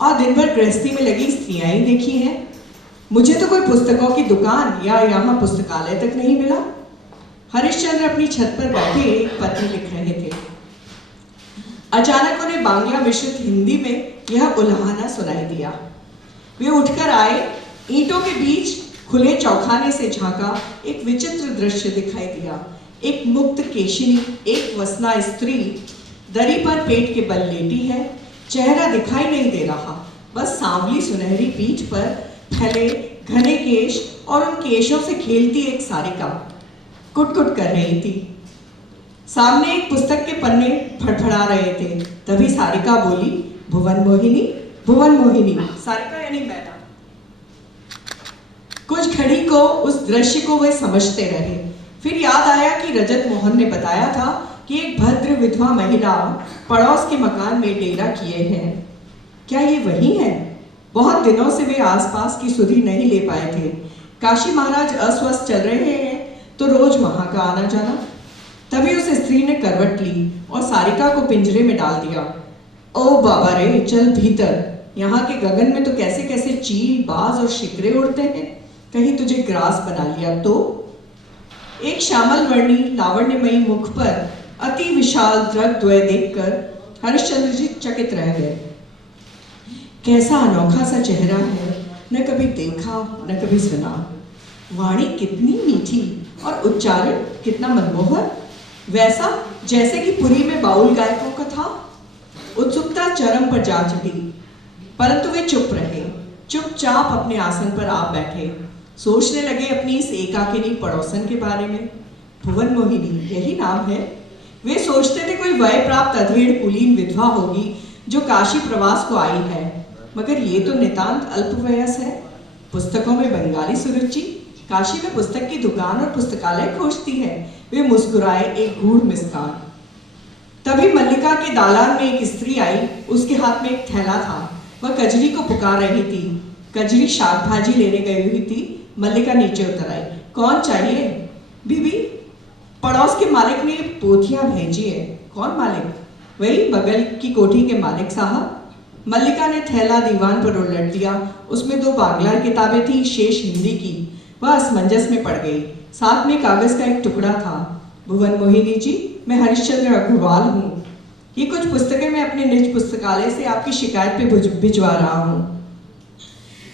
और दिन भर गृहस्थी में लगी स्त्रियां ही देखी हैं। मुझे तो कोई पुस्तकों की दुकान या यहाँ पुस्तकालय तक नहीं मिला। हरिश्चंद्र अपनी छत पर बैठे एक पत्र लिख रहे थे। अचानक उन्हें बांग्ला मिश्रित हिंदी में यह उल्हाना सुनाई दिया। वे उठकर आए। ईंटों के बीच खुले चौखाने से झांका एक विचित्र दृश्य दिखाई दिया। एक मुक्त केशिनी, एक वसना स्त्री दरी पर पेट के बल लेटी है। चेहरा दिखाई नहीं दे रहा, बस सांवली सुनहरी पीठ पर फैले घने केश और उन केशों से खेलती एक सारिका कुट-कुट कर रही थी। सामने एक पुस्तक के पन्ने फड़फड़ा रहे थे। तभी सारिका बोली, भुवन मोहिनी, भुवन मोहिनी। सारिका यानी मैना। कुछ घड़ी को उस दृश्य को वे समझते रहे। फिर याद आया कि रजत मोहन ने बताया था कि एक भद्र विधवा महिला पड़ोस के मकान में डेरा किए हैं। क्या ये वही है? बहुत दिनों से वे आसपास की सुधि नहीं ले पाए थे। काशी महाराज अस्वस्थ चल रहे हैं तो रोज वहां का आना जाना। तभी उस स्त्री ने करवट ली और सारिका को पिंजरे में डाल दिया। ओ बाबा रे, चल भीतर। यहाँ के गगन में तो कैसे कैसे चील, बाज और शिकरे उड़ते हैं, कहीं तुझे ग्रास बना लिया तो। एक श्यामल वर्णी लावण्यमयी मुख पर अति विशाल द्रगद्वय देखकर हरिश्चंद्र जी चकित रह गए। कैसा अनोखा सा चेहरा है, न कभी देखा न कभी सुना। वाणी कितनी मीठी और उच्चारण कितना मनमोहक, वैसा जैसे कि पुरी में बाउल गायकों का था। उत्सुकता चरम पर जा चढ़ी, परंतु वे चुप रहे। चुपचाप अपने आसन पर आप बैठे, सोचने लगे अपनी इस एकाकिनी पड़ोसन के बारे में। भुवन मोहिनी यही नाम है। वे सोचते थे कोई वय प्राप्त अधेड़ कुलीन विधवा होगी जो काशी प्रवास को आई है, मगर ये तो नितांत अल्पवयस है। पुस्तकों में बंगाली सुरुचि, काशी में पुस्तक की दुकान और पुस्तकालय खोजती है। वे मुस्कुराए एक गूढ़ मुस्कान। तभी मल्लिका के दालान में एक स्त्री आई। उसके हाथ में एक थैला था। वह कजरी को पुकार रही थी। कजरी शाक भाजी लेने गई हुई थी। मल्लिका नीचे उतर आई। कौन चाहिए? बीबी, पड़ोस के मालिक ने पोथियां भेजी है। कौन मालिक? वही बगल की कोठी के मालिक साहब। मल्लिका ने थैला दीवान पर उलट दिया। उसमें 2 बांग्ला किताबें थी, शेष हिंदी की। वह असमंजस में पड़ गई। साथ में कागज का एक टुकड़ा था। भुवन मोहिनी जी, मैं हरिश्चंद्र अग्रवाल हूँ। ये कुछ पुस्तकें मैं अपने निज पुस्तकालय से आपकी शिकायत पे भिजवा रहा हूँ।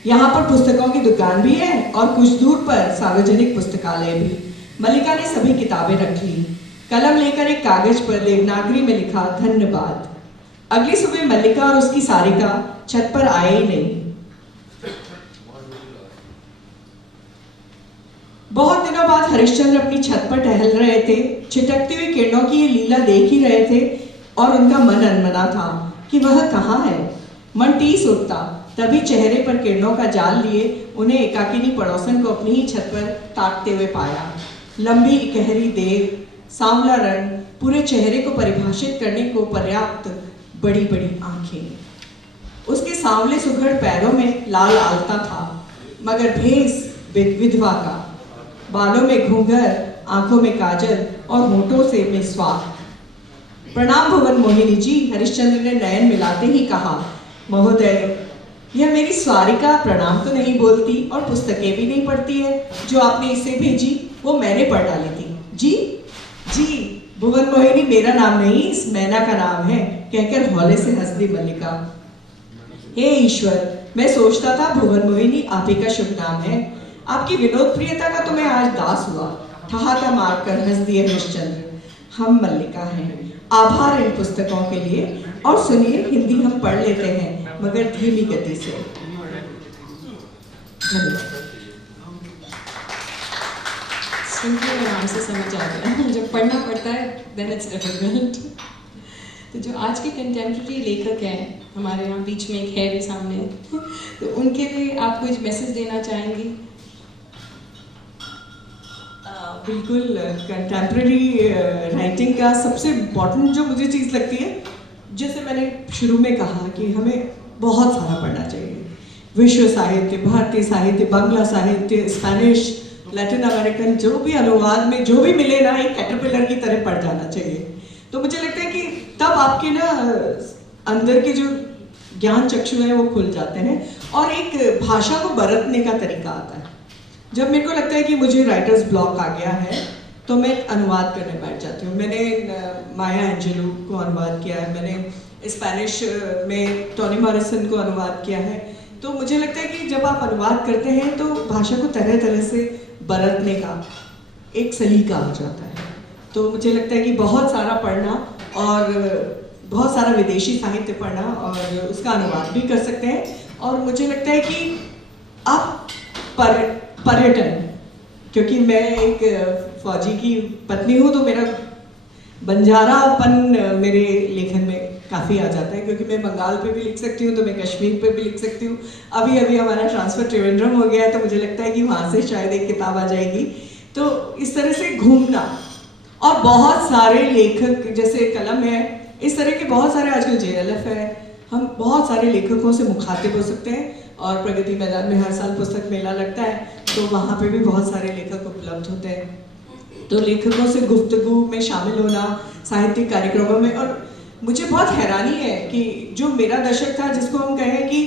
यहाँ पर पुस्तकों की दुकान भी है और कुछ दूर पर सार्वजनिक पुस्तकालय भी। मल्लिका ने सभी किताबें रख ली। कलम लेकर एक कागज पर देवनागरी में लिखा, धन्यवाद। अगली सुबह मल्लिका और उसकी सारिका छत पर आए ही नहीं। बहुत दिनों बाद हरिश्चंद्र अपनी छत पर टहल रहे थे। छिटकती हुई किरणों की ये लीला देख ही रहे थे और उनका मन अनमना था कि वह कहाँ है। मन टीस उठता। तभी चेहरे पर किरणों का जाल लिए उन्हें एकाकिनी पड़ोसन को अपनी ही छत पर ताकते हुए पाया। लंबी गहरी देह, सांवला रंग, पूरे चेहरे को परिभाषित करने को पर्याप्त बड़ी बड़ी आंखें। उसके सांवले सुघड़ पैरों में लाल आलता था, मगर भेस विधवा का। बालों में घूंघर, आंखों में काजल और होठों से मिसवाक। प्रणाम भुवन मोहिनी जी, हरिश्चंद्र ने नयन मिलाते ही कहा। महोदय, यह मेरी सारिका प्रणाम तो नहीं बोलती और पुस्तकें भी नहीं पढ़ती है। जो आपने इसे भेजी वो मैंने पढ़ डाली थी। जी जी, भुवन मोहिनी मेरा नाम नहीं, इस मैना का नाम है, कहकर हौले से हंस दी मल्लिका। हे ईश्वर, मैं सोचता था भुवन मोहिनी आप ही का शुभ नाम है। आपकी विनोदप्रियता का तो मैं आज दास हुआ। ठहाका मारकर हंस दिए हरिश्चंद्र, हम मल्लिका हैं। आभार इन पुस्तकों के लिए। और सुनिए, हिंदी हम पढ़ लेते हैं मगर धीमी गति से। धन्यवाद। सुनकर आराम से समझ आ गया, जब पढ़ना पड़ता है देन इट्स डिफिकल्ट। तो जो आज के कंटेम्प्रेरी लेखक हैं हमारे यहाँ बीच में एक है भी सामने, तो उनके लिए आप कुछ मैसेज देना चाहेंगी? बिल्कुल, कंटेम्प्रेरी राइटिंग का सबसे इम्पॉर्टेंट जो मुझे चीज़ लगती है, जैसे मैंने शुरू में कहा कि हमें बहुत सारा पढ़ना चाहिए। विश्व साहित्य, भारतीय साहित्य, बांग्ला साहित्य, स्पेनिश, लैटिन अमेरिकन, जो भी अनुवाद में जो भी मिले ना, एक कैटरपिलर की तरह पढ़ जाना चाहिए। तो मुझे लगता है कि तब आपके ना अंदर के जो ज्ञान चक्षु हैं वो खुल जाते हैं और एक भाषा को बरतने का तरीका आता है। जब मेरे को लगता है कि मुझे राइटर्स ब्लॉक आ गया है तो मैं अनुवाद करने बैठ जाती हूँ। मैंने माया एंजेलू को अनुवाद किया है, मैंने स्पेनिश में टोनी मॉरिसन को अनुवाद किया है। तो मुझे लगता है कि जब आप अनुवाद करते हैं तो भाषा को तरह तरह से बरतने का एक सलीका हो जाता है। तो मुझे लगता है कि बहुत सारा पढ़ना और बहुत सारा विदेशी साहित्य पढ़ना और उसका अनुवाद भी कर सकते हैं। और मुझे लगता है कि आप पर्यटन, क्योंकि मैं एक फौजी की पत्नी हूँ तो मेरा बंजारापन मेरे लेखन में काफ़ी आ जाता है, क्योंकि मैं बंगाल पे भी लिख सकती हूँ तो मैं कश्मीर पे भी लिख सकती हूँ। अभी अभी हमारा ट्रांसफ़र त्रिवेंद्रम हो गया है तो मुझे लगता है कि वहाँ से शायद एक किताब आ जाएगी। तो इस तरह से घूमना, और बहुत सारे लेखक जैसे कलम है, इस तरह के बहुत सारे, आजकल JLF है, हम बहुत सारे लेखकों से मुखातिब हो सकते हैं। और प्रगति मैदान में हर साल पुस्तक मेला लगता है तो वहाँ पे भी बहुत सारे लेखक उपलब्ध होते हैं। तो लेखकों से गुफ्तगू में शामिल होना साहित्यिक कार्यक्रमों में। और मुझे बहुत हैरानी है कि जो मेरा दशक था, जिसको हम कहें कि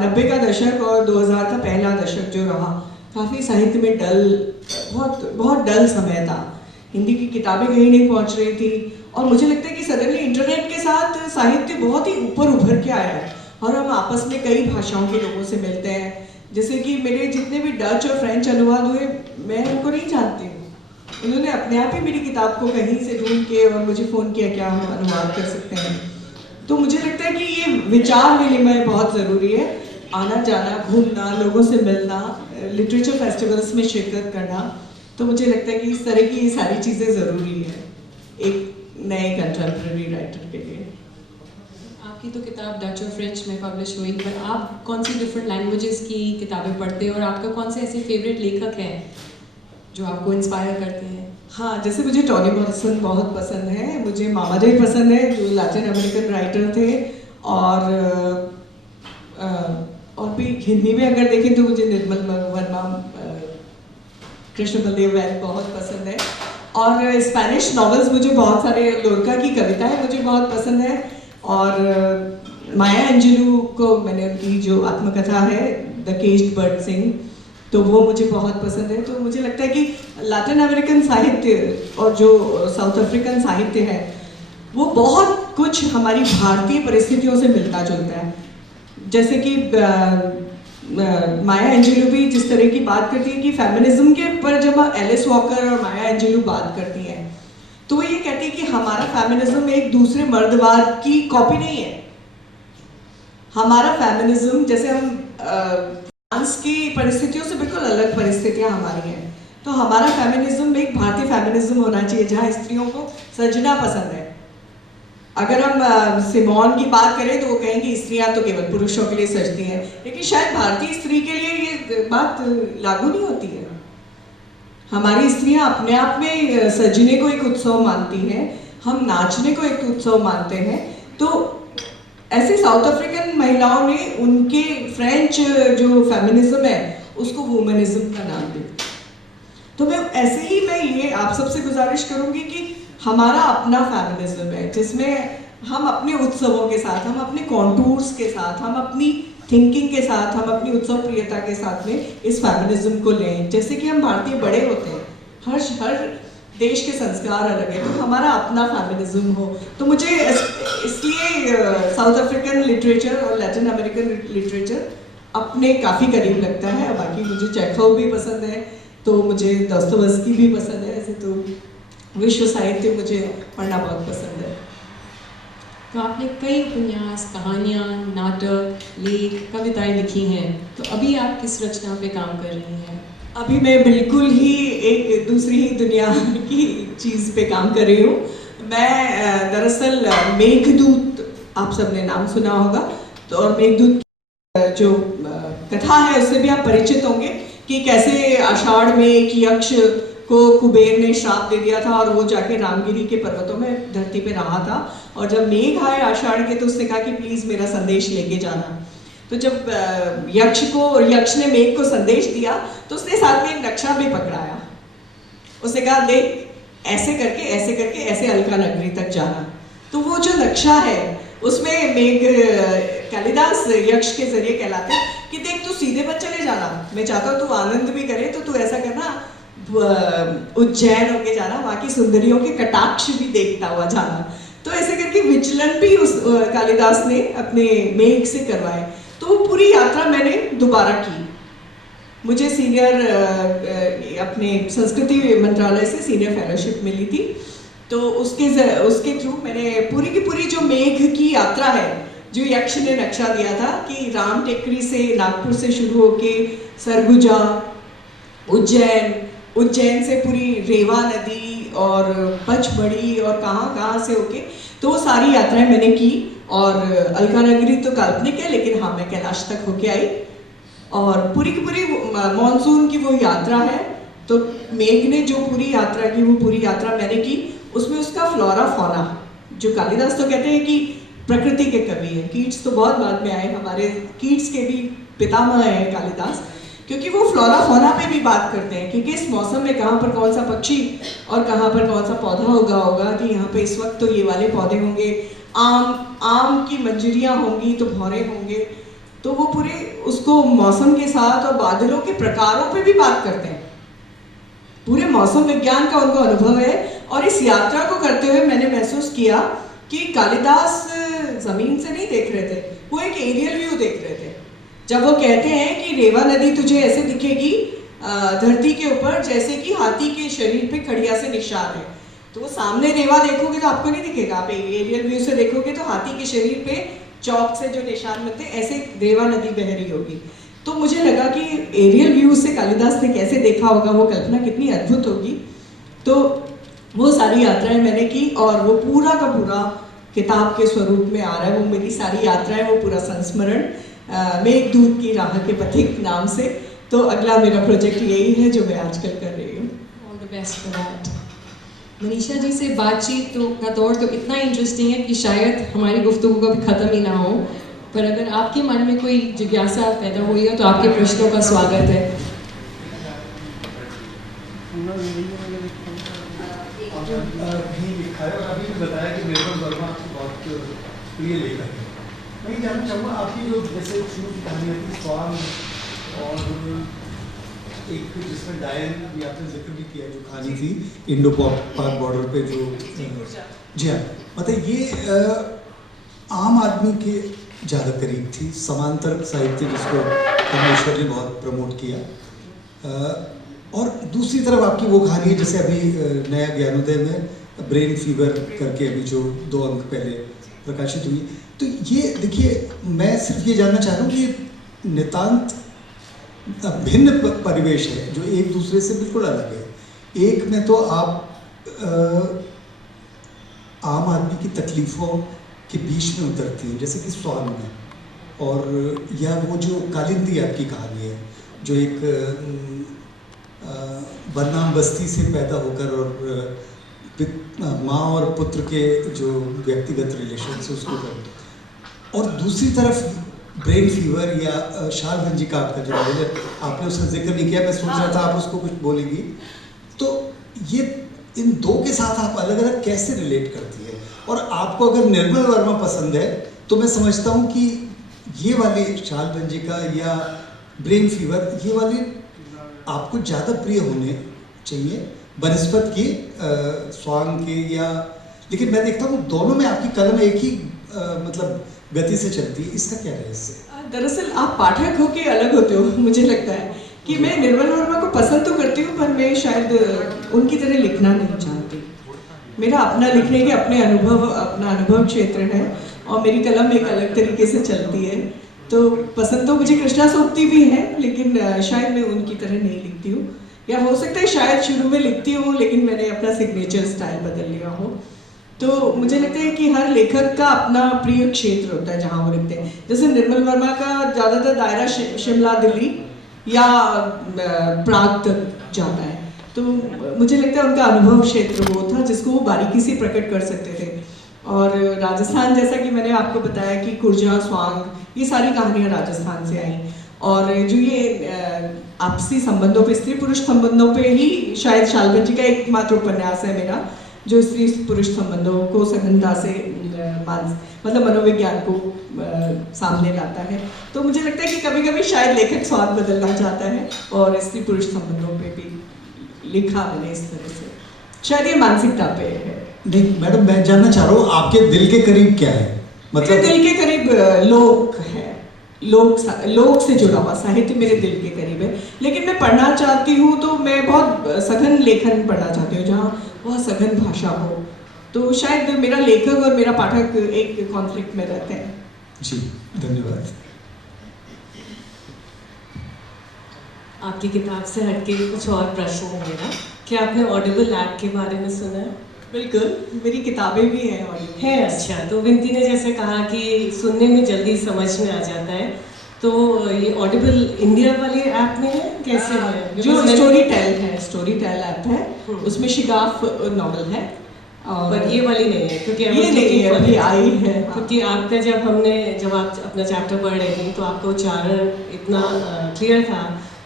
90 का दशक और 2000 का पहला दशक जो रहा, काफ़ी साहित्य में बहुत डल समय था। हिंदी की किताबें कहीं नहीं पहुंच रही थी। और मुझे लगता है कि सडनली इंटरनेट के साथ साहित्य बहुत ही ऊपर उभर के आया है और हम आपस में कई भाषाओं के लोगों से मिलते हैं। जैसे कि मेरे जितने भी डच और फ्रेंच अनुवाद हुए, मैं उनको नहीं जानती हूँ, उन्होंने अपने आप ही मेरी किताब को कहीं से ढूंढ के और मुझे फ़ोन किया, क्या हम अनुवाद कर सकते हैं। तो मुझे लगता है कि ये विचार विनिमय बहुत ज़रूरी है। आना जाना, घूमना, लोगों से मिलना, लिटरेचर फेस्टिवल्स में शिरकत करना, तो मुझे लगता है कि इस तरह की ये सारी चीज़ें ज़रूरी है एक नए कंटेम्प्रेरी राइटर के लिए। आपकी तो किताब डच और फ्रेंच में पब्लिश हुई, पर आप कौन सी डिफरेंट लैंग्वेजेस की किताबें पढ़ते हैं और आपका कौन से ऐसे फेवरेट लेखक हैं जो आपको इंस्पायर करते हैं? हाँ, जैसे मुझे टोनी मॉरिसन बहुत पसंद है, मुझे मामा जी पसंद है जो लैटिन अमेरिकन राइटर थे। और भी हिंदी में अगर देखें तो मुझे निर्मल वर्मा, कृष्ण बलदेव वैद बहुत पसंद है। और स्पेनिश नॉवेल्स मुझे बहुत सारे, लोरका की कविताएं मुझे बहुत पसंद है। और माया एंजेलू को मैंने उनकी जो आत्मकथा है द केज्ड बर्ड सिंग, तो वो मुझे बहुत पसंद है। तो मुझे लगता है कि लैटिन अमेरिकन साहित्य और जो साउथ अफ्रीकन साहित्य है वो बहुत कुछ हमारी भारतीय परिस्थितियों से मिलता जुलता है। जैसे कि माया एंजेलू भी जिस तरह की बात करती है कि फेमिनिज्म के पर जब एलिस वॉकर और माया एंजेलू बात करती हैं तो वो ये कहती है कि हमारा फेमिनिज्म एक दूसरे मर्दवाद की कॉपी नहीं है। हमारा फेमिनिज्म, जैसे हम फ्रांस की परिस्थितियों से बिल्कुल अलग परिस्थितियां हमारी हैं, तो हमारा फेमिनिज्म एक भारतीय फेमिनिज्म होना चाहिए जहां स्त्रियों को सजना पसंद है। अगर हम सिमोन की बात करें तो वो कहेंगे स्त्रियां तो केवल पुरुषों के लिए सजती हैं, लेकिन शायद भारतीय स्त्री के लिए ये बात लागू नहीं होती है। हमारी स्त्रियां अपने आप में सजने को एक उत्सव मानती हैं, हम नाचने को एक उत्सव मानते हैं। तो ऐसे साउथ अफ्रीकन महिलाओं ने उनके फ्रेंच जो फेमिनिज्म है उसको वुमेनिज्म का नाम दिया। तो मैं ये आप सबसे गुजारिश करूंगी कि हमारा अपना फेमिनिज्म है जिसमें हम अपने उत्सवों के साथ, हम अपने कॉन्टूर्स के साथ, हम अपनी थिंकिंग के साथ, हम अपनी उत्सव प्रियता के साथ में इस फेमिनिज्म को लें। जैसे कि हम भारतीय बड़े होते हैं, हर देश के संस्कार अलग है, तो हमारा अपना फेमिनिज्म हो। तो मुझे इसलिए साउथ अफ्रीकन लिटरेचर और लैटिन अमेरिकन लिटरेचर अपने काफ़ी करीब लगता है। बाकी मुझे चेखव भी पसंद है, तो मुझे दोस्तोयेवस्की भी पसंद है। ऐसे तो विश्व साहित्य मुझे पढ़ना बहुत पसंद है। तो आपने कई उपन्यास, कहानियाँ, नाटक, लेख, कविताएं लिखी हैं, तो अभी आप किस रचना पे काम कर रही हैं? अभी मैं बिल्कुल ही एक दूसरी ही दुनिया की चीज़ पे काम कर रही हूँ। मैं दरअसल मेघदूत, आप सबने नाम सुना होगा, तो और मेघदूत जो कथा है उससे भी आप परिचित होंगे कि कैसे आषाढ़ में एक यक्ष को कुबेर ने श्राप दे दिया था और वो जाके रामगिरी के पर्वतों में धरती पे रहा था। और जब मेघ आए आषाढ़ के तो उसने कहा कि प्लीज़ मेरा संदेश लेके जाना। तो जब यक्ष ने मेघ को संदेश दिया तो उसने साथ में एक नक्शा भी पकड़ाया। उसने कहा देख ऐसे करके ऐसे अलका नगरी तक जाना। तो वो जो नक्शा है उसमें मेघ कालिदास यक्ष के जरिए कहलाते हैं कि देख तू सीधे पर चले जाना, मैं चाहता हूँ तू आनंद भी करे, तो तू ऐसा करना उज्जैन होके जाना, वहाँ की सुंदरियों के कटाक्ष भी देखता हुआ जाना। तो ऐसे करके विचलन भी उस कालिदास ने अपने मेघ से करवाए। तो वो पूरी यात्रा मैंने दोबारा की। मुझे सीनियर अपने संस्कृति मंत्रालय से सीनियर फेलोशिप मिली थी, तो उसके थ्रू मैंने पूरी की पूरी जो मेघ की यात्रा है, जो यक्ष ने नक्शा दिया था कि राम टेकरी से नागपुर से शुरू होके सरगुजा, उज्जैन से पूरी रेवा नदी और पचमढ़ी और कहाँ से होके, तो वो सारी यात्राएं मैंने की। और अलका नगरी तो काल्पनिक है, लेकिन हाँ मैं कैलाश तक होके आई। और पूरी की पूरी मॉनसून की वो यात्रा है। तो मेघ ने जो पूरी यात्रा की, वो पूरी यात्रा मैंने की। उसमें उसका फ्लोरा फौना, जो कालिदास तो कहते हैं कि प्रकृति के कवि है, कीट्स तो बहुत बाद में आए, हमारे कीट्स के भी पितामह हैं कालिदास, क्योंकि वो फ्लोरा फौना पे भी बात करते हैं कि किस मौसम में कहाँ पर कौन सा पक्षी और कहाँ पर कौन सा पौधा उगा होगा, कि यहाँ पे इस वक्त तो ये वाले पौधे होंगे, आम की मंजरियाँ होंगी तो भौरे होंगे। तो वो पूरे उसको मौसम के साथ और बादलों के प्रकारों पे भी बात करते हैं। पूरे मौसम विज्ञान का उनको अनुभव है। और इस यात्रा को करते हुए मैंने महसूस किया कि कालिदास जमीन से नहीं देख रहे थे, वो एक एरियल व्यू देख रहे थे। जब वो कहते हैं कि रेवा नदी तुझे ऐसे दिखेगी धरती के ऊपर जैसे कि हाथी के शरीर पे खड़िया से निशान है, तो वो सामने रेवा देखोगे तो आपको नहीं दिखेगा, आप एरियल व्यू से देखोगे तो हाथी के शरीर पे चौक से जो निशान बनते हैं ऐसे रेवा नदी बह रही होगी। तो मुझे लगा कि एरियल व्यू से कालिदास ने कैसे देखा होगा, वो कल्पना कितनी अद्भुत होगी। तो वो सारी यात्राएं मैंने की और वो पूरा का पूरा किताब के स्वरूप में आ रहा है। वो मेरी सारी यात्राएं, वो पूरा संस्मरण मेघदूत की राह के पथिक नाम से। तो अगला मेरा प्रोजेक्ट यही है जो मैं आजकल कर रही हूँ। All the best for that. Manisha ji से बातचीत का दौर तो इतना इंटरेस्टिंग है कि शायद हमारी गुफ्तगू का भी ख़त्म ही ना हो, पर अगर आपके मन में कोई जिज्ञासा पैदा हुई है तो आपके प्रश्नों का स्वागत है। भी लिखा है और अभी भी बताया कि निर्मल वर्मा आपकी बहुत प्रिय लेखक है। मैं ये जानना चाहूँगा आपकी जो जैसे शुरू की कहानी थी स्वान, और एक जिसमें डायन भी आपने जिक्र भी किया, जो कहानी थी इंडो पाक बॉर्डर पे जो, जी हाँ, मतलब ये आम आदमी के ज़्यादा करीब थी, समांतर साहित्य जिसको परमेश्वर ने बहुत प्रमोट किया। और दूसरी तरफ आपकी वो कहानी है जैसे अभी नया ज्ञानोदय में ब्रेन फीवर करके अभी जो 2 अंक पहले प्रकाशित हुई। तो ये देखिए, मैं सिर्फ ये जानना चाह रहा हूँ कि नितांत भिन्न परिवेश है जो एक दूसरे से बिल्कुल अलग है। एक में तो आप आम आदमी की तकलीफ़ों के बीच में उतरती हैं, जैसे कि स्वान में, और या वो जो कालिंदी आपकी कहानी है जो एक बदनाम बस्ती से पैदा होकर और माँ और पुत्र के जो व्यक्तिगत रिलेशन से उसको कर, और दूसरी तरफ ब्रेन फीवर या शालगंजी का आपका जो है, आपने उसका जिक्र नहीं किया, मैं सोच रहा था आप उसको कुछ बोलेंगी। तो ये इन दो के साथ आप अलग अलग कैसे रिलेट करती है? और आपको अगर निर्मल वर्मा पसंद है तो मैं समझता हूँ कि ये वाली शालगंजी का या ब्रेन फीवर, ये वाली आपको ज़्यादा प्रिय होने चाहिए बनस्पत की स्वांग के, या लेकिन मैं देखता हूँ दोनों में आपकी कलम एक ही मतलब गति से चलती है, इसका क्या रहस्य है? दरअसल आप पाठक हो के अलग होते हो। मुझे लगता है कि मैं निर्मल वर्मा को पसंद तो करती हूँ, पर मैं शायद उनकी तरह लिखना नहीं चाहती। मेरा अपना लिखने के अपने अनुभव, अपना अनुभव क्षेत्र है और मेरी कलम एक अलग तरीके से चलती है। तो पसंद तो मुझे कृष्णा सोबती भी है, लेकिन शायद मैं उनकी तरह नहीं लिखती हूँ, या हो सकता है शायद शुरू में लिखती हूँ लेकिन मैंने अपना सिग्नेचर स्टाइल बदल लिया हो। तो मुझे लगता है कि हर लेखक का अपना प्रिय क्षेत्र होता है जहाँ वो लिखते हैं। जैसे निर्मल वर्मा का ज़्यादातर दायरा शिमला, दिल्ली या प्राग तक जाता है। तो मुझे लगता है उनका अनुभव क्षेत्र वो था जिसको वो बारीकी से प्रकट कर सकते थे। और राजस्थान, जैसा कि मैंने आपको बताया कि कुर्जा, स्वांग, ये सारी कहानियाँ राजस्थान से आई। और जो ये आपसी संबंधों पे, स्त्री पुरुष संबंधों पे ही शायद शाल्वन जी का एकमात्र उपन्यास है मेरा जो स्त्री पुरुष संबंधों को सघनता से मतलब मनोविज्ञान को सामने लाता है। तो मुझे लगता है कि कभी कभी शायद लेखक स्वाद बदलना चाहता है और स्त्री पुरुष संबंधों पे भी लिखा मैंने इस तरह से। शायद ये मानसिकता पे है। नहीं मैडम, मैं जानना चाह रहा हूँ आपके दिल के करीब क्या है? मतलब दिल के करीब लोक है, लोक से जुड़ा हुआ साहित्य मेरे दिल के करीब है। लेकिन मैं पढ़ना चाहती हूँ तो मैं बहुत सघन लेखन पढ़ना चाहती हूँ जहाँ बहुत सघन भाषा हो। तो शायद मेरा लेखक और मेरा पाठक एक कॉन्फ्लिक्ट में रहते हैं। जी धन्यवाद। आपकी किताब से हटके कुछ और प्रश्न है मेरा। क्या आपने ऑडिबल ऐप के बारे में सुना है? बिल्कुल, मेरी किताबें भी हैं ऑडिबल है। अच्छा, तो विनती ने जैसे कहा कि सुनने में जल्दी समझ में आ जाता है, तो ये ऑडिबल इंडिया वाले ऐप में है कैसे है? जो स्टोरी टेल है, स्टोरी टेल ऐप है, उसमें शिगाफ नॉवल है। पर ये वाली नहीं है क्योंकि ये नहीं है, अभी आई है। क्योंकि आपका जब आप अपना चैप्टर पढ़ रहे थे तो आपका उच्चारण इतना क्लियर था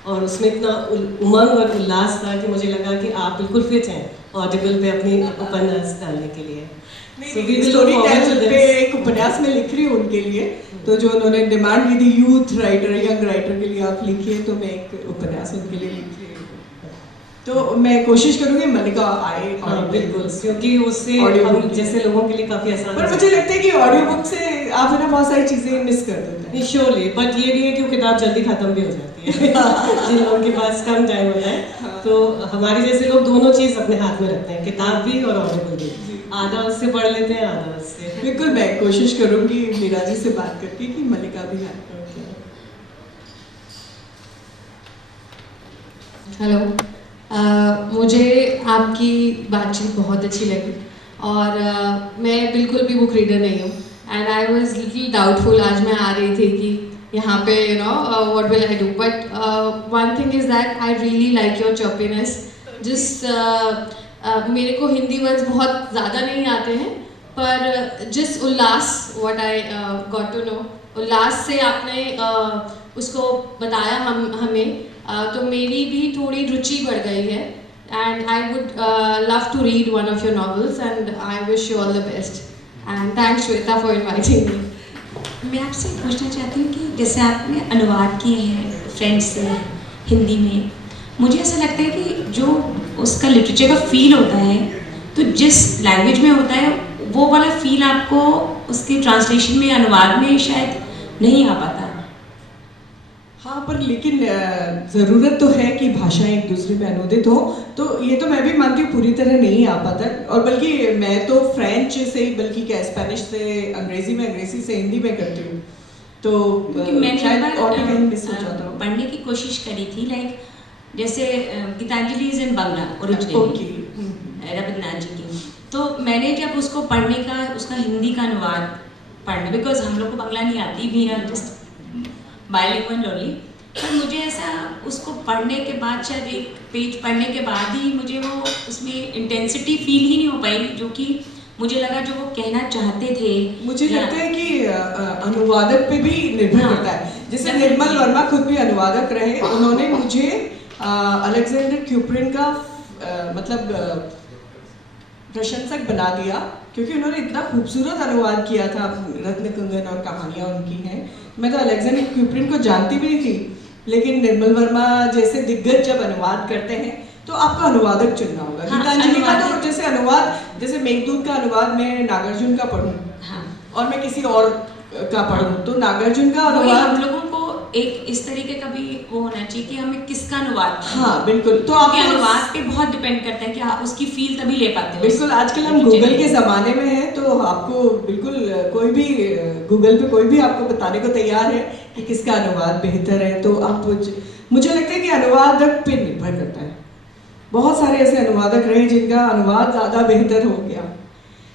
और उसमें इतना उमंग और उल्लास था कि मुझे लगा कि आप बिल्कुल फिट हैं ऑडिबल पे अपनी उपन्यास डालने के लिए। स्टोरी टेल पे एक उपन्यास में लिख रही हूँ उनके लिए, तो जो उन्होंने डिमांड की थी यूथ राइटर, यंग राइटर के लिए आप लिखिए, तो मैं एक उपन्यास उनके लिए लिख रही हूँ। तो मैं कोशिश करूँगी मल्लिका आए। बिल्कुल, क्योंकि उससे हम जैसे लोगों के लिए काफ़ी आसान। पर मुझे लगता है कि ऑडियो बुक से आप है ना बहुत सारी चीज़ें मिस कर देते हैं। श्योरली, बट ये भी है कि वो किताब जल्दी खत्म भी हो जाती है जिन लोगों के पास कम टाइम होता है। तो हमारे जैसे लोग दोनों चीज़ अपने हाथ में रखते हैं, किताब भी और ऑडिबल भी। आधा उससे पढ़ लेते हैं, आधा उससे। बिल्कुल, मैं कोशिश करूँगी मीरा जी से बात करके कि मल्लिका भी आए। हेलो, मुझे आपकी बातचीत बहुत अच्छी लगी और मैं बिल्कुल भी बुक रीडर नहीं हूँ and I was little doubtful. आज मैं आ रही थी कि यहाँ पे what will I do, but one thing is that I really like your choppiness. मेरे को हिंदी वर्ड्स बहुत ज़्यादा नहीं आते हैं, पर जिस उल्लास, what I got to know, उल्लास से आपने उसको बताया हमें, तो मेरी भी थोड़ी रुचि बढ़ गई है and I would love to read one of your novels and I wish you all the best and thanks Shweta for inviting me. मैं आपसे पूछना चाहती हूँ कि जैसे आपने अनुवाद किए हैं फ्रेंच से हिंदी में, मुझे ऐसा लगता है कि जो उसका लिटरेचर का फील होता है, तो जिस लैंग्वेज में होता है वो वाला फील आपको उसके ट्रांसलेशन में, अनुवाद में शायद नहीं आ पाता। हाँ, पर लेकिन ज़रूरत तो है कि भाषा एक दूसरे में अनुदित हो, तो ये तो मैं भी मानती हूँ पूरी तरह नहीं आ पाता। और बल्कि मैं तो फ्रेंच से, बल्कि क्या स्पेनिश से अंग्रेज़ी में, अंग्रेज़ी से हिंदी में करती हूँ, तो मैंने और भी कहीं मिस हो जाता हूँ। पढ़ने की कोशिश करी थी, लाइक जैसे Gitanjali is in Bangla originally Rabindranath ji की, तो मैंने जब उसको पढ़ने का, उसका हिंदी का अनुवाद पढ़ना, बिकॉज हम लोग को बांग्ला नहीं आती भी, जस्ट बायलिंगुअल ओनली, पर मुझे ऐसा उसको पढ़ने के बाद, शायद एक पेज पढ़ने के बाद ही मुझे वो उसमें इंटेंसिटी फील ही नहीं हो पाई जो कि मुझे लगा जो वो कहना चाहते थे। मुझे लगता है कि अनुवादक पे भी निर्भर करता है। जैसे निर्मल वर्मा खुद भी अनुवादक रहे, उन्होंने मुझे अलेक्जेंडर क्यूपरिन का मतलब प्रशंसक बना दिया, क्योंकि उन्होंने इतना खूबसूरत अनुवाद किया था। रत्न कंगन और कहानियाँ उनकी हैं। मैं तो अलेक्जेंडर क्यूपरिन को जानती भी नहीं थी, लेकिन निर्मल वर्मा जैसे दिग्गज जब अनुवाद करते हैं तो आपको अनुवादक चुनना होगा। गीतांजलि का तो जैसे अनुवाद, जैसे मेघदूत का अनुवाद मैं नागार्जुन का पढ़ूँ, और मैं किसी और का पढ़ूं, तो नागार्जुन का वही अनुवाद हम लोगों को एक इस तरीके का भी वो होना चाहिए कि हमें किसका अनुवाद पढ़ना है। हाँ बिल्कुल, तो आपके आपके अनुवाद पे बहुत डिपेंड करता है कि आप उसकी फील तभी ले पाते हो। बिल्कुल, आजकल हम गूगल के ज़माने में हैं, तो आपको बिल्कुल कोई भी गूगल पे कोई भी आपको बताने को तैयार है कि किसका अनुवाद बेहतर है। तो आप मुझे लगता है कि अनुवादक पे निर्भर करता है। बहुत सारे ऐसे अनुवादक रहे जिनका अनुवाद ज़्यादा बेहतर हो गया,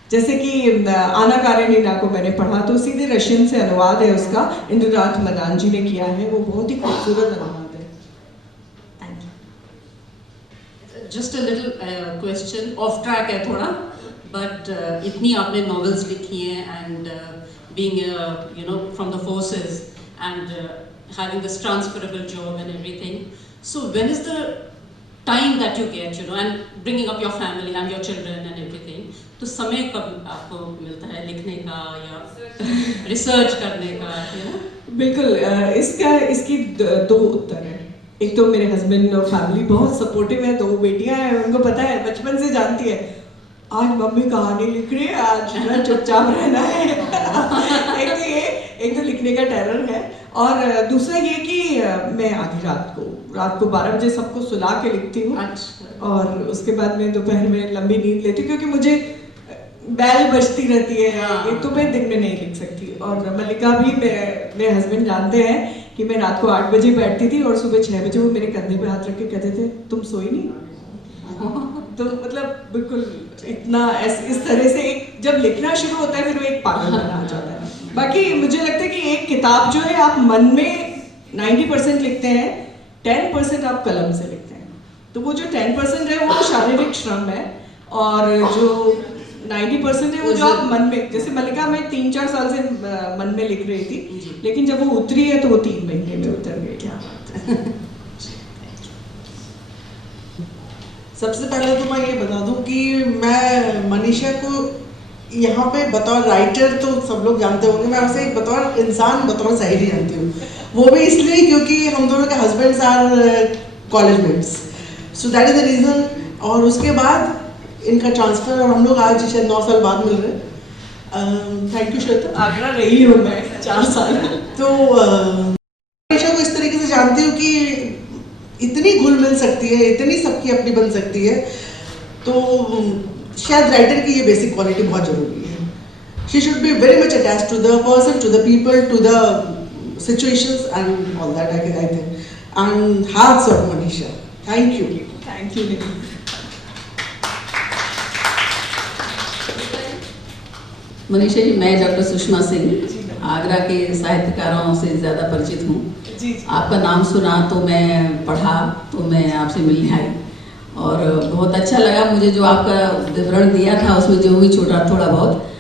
जैसे कि आना कारेनिना को मैंने पढ़ा तो सीधे रशियन से अनुवाद है उसका, इंद्रनाथ मदान जी ने किया है, वो बहुत ही खूबसूरत अनुवाद है। Thank you. Just a little question, of track है थोड़ा, बट इतनी आपने नॉवेल्स लिखी हैं and being you know from the forces and having this transferable job and everything, so when is the time that you get, you know, and bringing up your family and your children and everything, तो समय कब आपको मिलता है लिखने का या रिसर्च करने का, यू नो? बिल्कुल, इसकी दो उत्तर है। एक तो मेरे हस्बैंड और फैमिली बहुत सपोर्टिव है, 2 बेटियां हैं, उनको पता है, बचपन से जानती है आज मम्मी कहानी लिख रही है, आज ना चुपचाप रहना है। एक तो लिखने का टेरर है, और दूसरा ये कि मैं आधी रात को 12 बजे सबको सुला के लिखती हूँ। अच्छा। और उसके बाद में दोपहर में लंबी नींद लेती हूँ, क्योंकि मुझे बैल बजती रहती है, ये तो मैं दिन में नहीं लिख सकती। और मल्लिका भी, मेरे हस्बैंड जानते हैं कि मैं रात को 8 बजे बैठती थी और सुबह 6 बजे वो मेरे कंधे पे हाथ रख के कहते थे तुम सोई नहीं। तो मतलब बिल्कुल इतना इस तरह से एक जब लिखना शुरू होता है फिर वो एक पागल बना जाता है। बाकी मुझे लगता है कि एक किताब जो है आप मन में 90% लिखते हैं, 10% आप कलम से लिखते हैं। तो वो जो 10% है वो शारीरिक श्रम है, और जो 90% है वो जो आप मन में, जैसे मल्लिका मैं 3-4 साल से मन में लिख रही थी, लेकिन जब वो उतरी है तो वो 3 महीने में उतर गई। क्या बात है। सबसे पहले तो मैं ये बता दूं कि मैं मनीषा को यहाँ पे बतौर राइटर तो सब लोग जानते होंगे, मैं उसे बतौर इंसान, बतौर सहेली जानती हूँ। वो भी इसलिए क्योंकि हम दोनों के husbands are college mates, so that is the reason. और उसके बाद इनका ट्रांसफ़र, और हम लोग आज शायद 9 साल बाद मिल रहे हैं। Thank you Shweta. आगरा रही हूँ मैं 4 साल। तो मनीषा को इस तरीके से जानती हूँ कि इतनी घुल मिल सकती है, इतनी सबकी अपनी बन सकती है, तो शायद राइटर की ये बेसिक क्वालिटी बहुत जरूरी है। She should be very much attached to the person, to the people, to the situations and all that I think. And hearts of Manisha, thank you. Thank you. Manisha ji, मैं डॉक्टर सुषमा सिंह आगरा के साहित्यकारों से ज़्यादा परिचित हूँ। आपका नाम सुना तो मैं पढ़ा, तो मैं आपसे मिलने आई और बहुत अच्छा लगा मुझे। जो आपका विवरण दिया था उसमें जो भी छोटा थोड़ा बहुत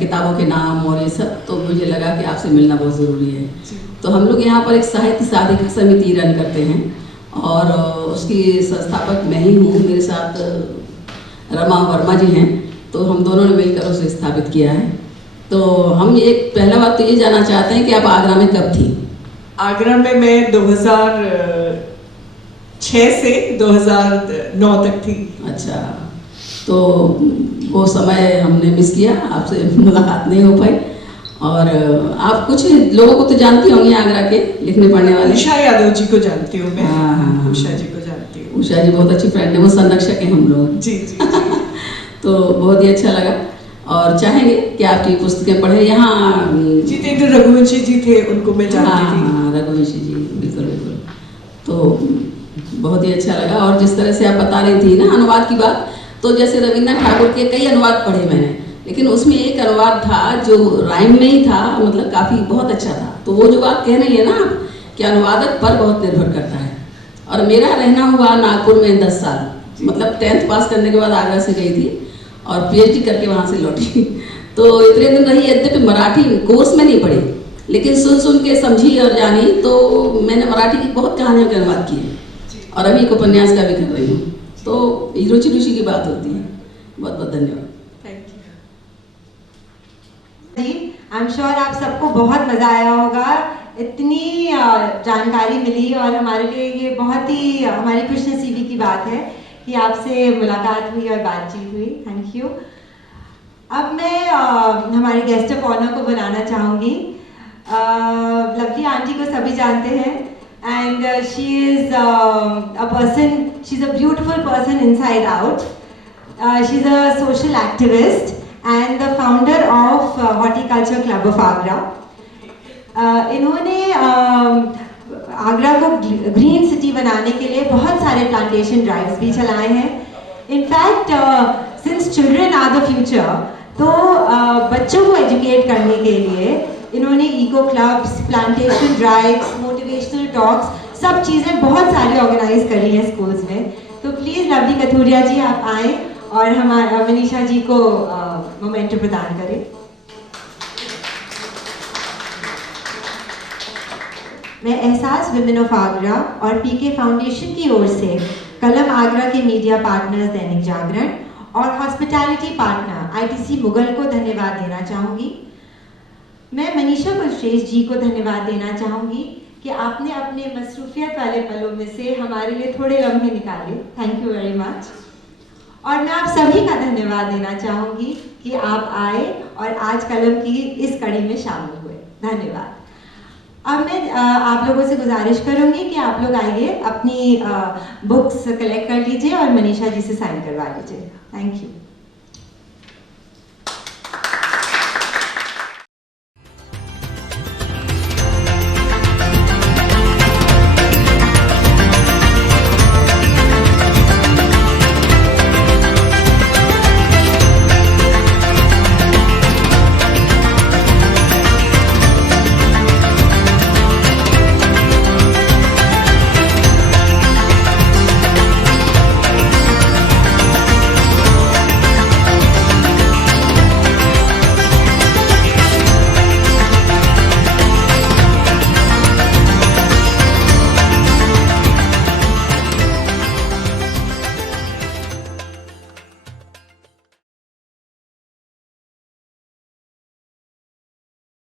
किताबों के नाम और ये सब, तो मुझे लगा कि आपसे मिलना बहुत ज़रूरी है। तो हम लोग यहाँ पर एक साहित्य साधिका समिति रन करते हैं और उसकी संस्थापक मैं ही हूँ, मेरे साथ रमा वर्मा जी हैं, तो हम दोनों ने मिलकर उसे स्थापित किया है। तो हम एक पहला बात तो ये जानना चाहते हैं कि आप आगरा में कब थी? आगरा में मैं 2006 से 2009 तक थी। अच्छा, तो वो समय हमने मिस किया, आपसे मुलाकात नहीं हो पाई। और आप कुछ लोगों को तो जानती होंगी आगरा के लिखने पढ़ने वाले। उषा यादव जी को जानती हूँ मैं। हाँ, उषा जी को जानती हूँ। उषा जी बहुत अच्छी फ्रेंड है, वो संरक्षक हैं हम लोग। जी जी जी। तो बहुत ही अच्छा लगा और चाहेंगे कि आपकी पुस्तकें पढ़ें। यहाँ जितेंद्र रघुवंशी जी थे, उनको मैं जानती थी। हाँ, रघुवंशी जी, बिल्कुल बिल्कुल। तो बहुत ही अच्छा लगा। और जिस तरह से आप बता रही थी ना अनुवाद की बात, तो जैसे रविन्द्रनाथ ठाकुर के कई अनुवाद पढ़े मैंने, लेकिन उसमें एक अनुवाद था जो राइम में ही था, मतलब काफ़ी बहुत अच्छा था। तो वो जो बात कह रही है ना आप कि अनुवादक पर बहुत निर्भर करता है। और मेरा रहना हुआ नागपुर में 10 साल, मतलब 10th पास करने के बाद आगरा से गई थी और PhD करके वहाँ से लौटी। तो इतने दिन रही, यद्यपि मराठी कोर्स में नहीं पढ़ी, लेकिन सुन सुन के समझी और जानी। तो मैंने मराठी की बहुत कहानियों के अनुवाद किए और अभी एक उपन्यास का भी कर रही हूँ। तो रुचि रुचि की बात होती है। बहुत बहुत धन्यवाद। जी, आई एम श्योर आप सबको बहुत मज़ा आया होगा, इतनी जानकारी मिली और हमारे लिए ये बहुत ही हमारी खुशनसीबी की बात है कि आपसे मुलाकात हुई और बातचीत हुई। Thank you. अब मैं हमारे गेस्ट ऑफ ऑनर को बुलाना चाहूँगी। लवली आंटी को सभी जानते हैं and she is a person, she is a beautiful person inside out. She is a social activist and the founder of horticulture club of Agra. इन्होंने आगरा को ग्रीन सिटी बनाने के लिए बहुत सारे प्लांटेशन ड्राइव्स भी चलाए हैं। In fact since children are the future, तो बच्चों को एजुकेट करने के लिए इन्होंने eco clubs, plantation drives, motivational talks, सब चीज़ें बहुत सारी ऑर्गेनाइज करी हैं स्कूल्स में। तो प्लीज़ लवली कथूरिया जी आप आएँ और हमारे मनीषा जी को मोमेंटो प्रदान करें। मैं एहसास विमेन ऑफ आगरा और पीके फाउंडेशन की ओर से कलम आगरा के मीडिया पार्टनर्स दैनिक जागरण और हॉस्पिटैलिटी पार्टनर आईटीसी मुगल को धन्यवाद देना चाहूँगी। मैं मनीषा कुलश्रेष्ठ जी को धन्यवाद देना चाहूँगी कि आपने अपने मसरूफियत वाले पलों में से हमारे लिए थोड़े लम्हे निकाले। Thank you very much. और मैं आप सभी का धन्यवाद देना चाहूँगी कि आप आए और आज कलम की इस कड़ी में शामिल हुए। धन्यवाद। अब मैं आप लोगों से गुजारिश करूँगी कि आप लोग आइए, अपनी बुक्स कलेक्ट कर लीजिए और मनीषा जी से साइन करवा लीजिए। Thank you.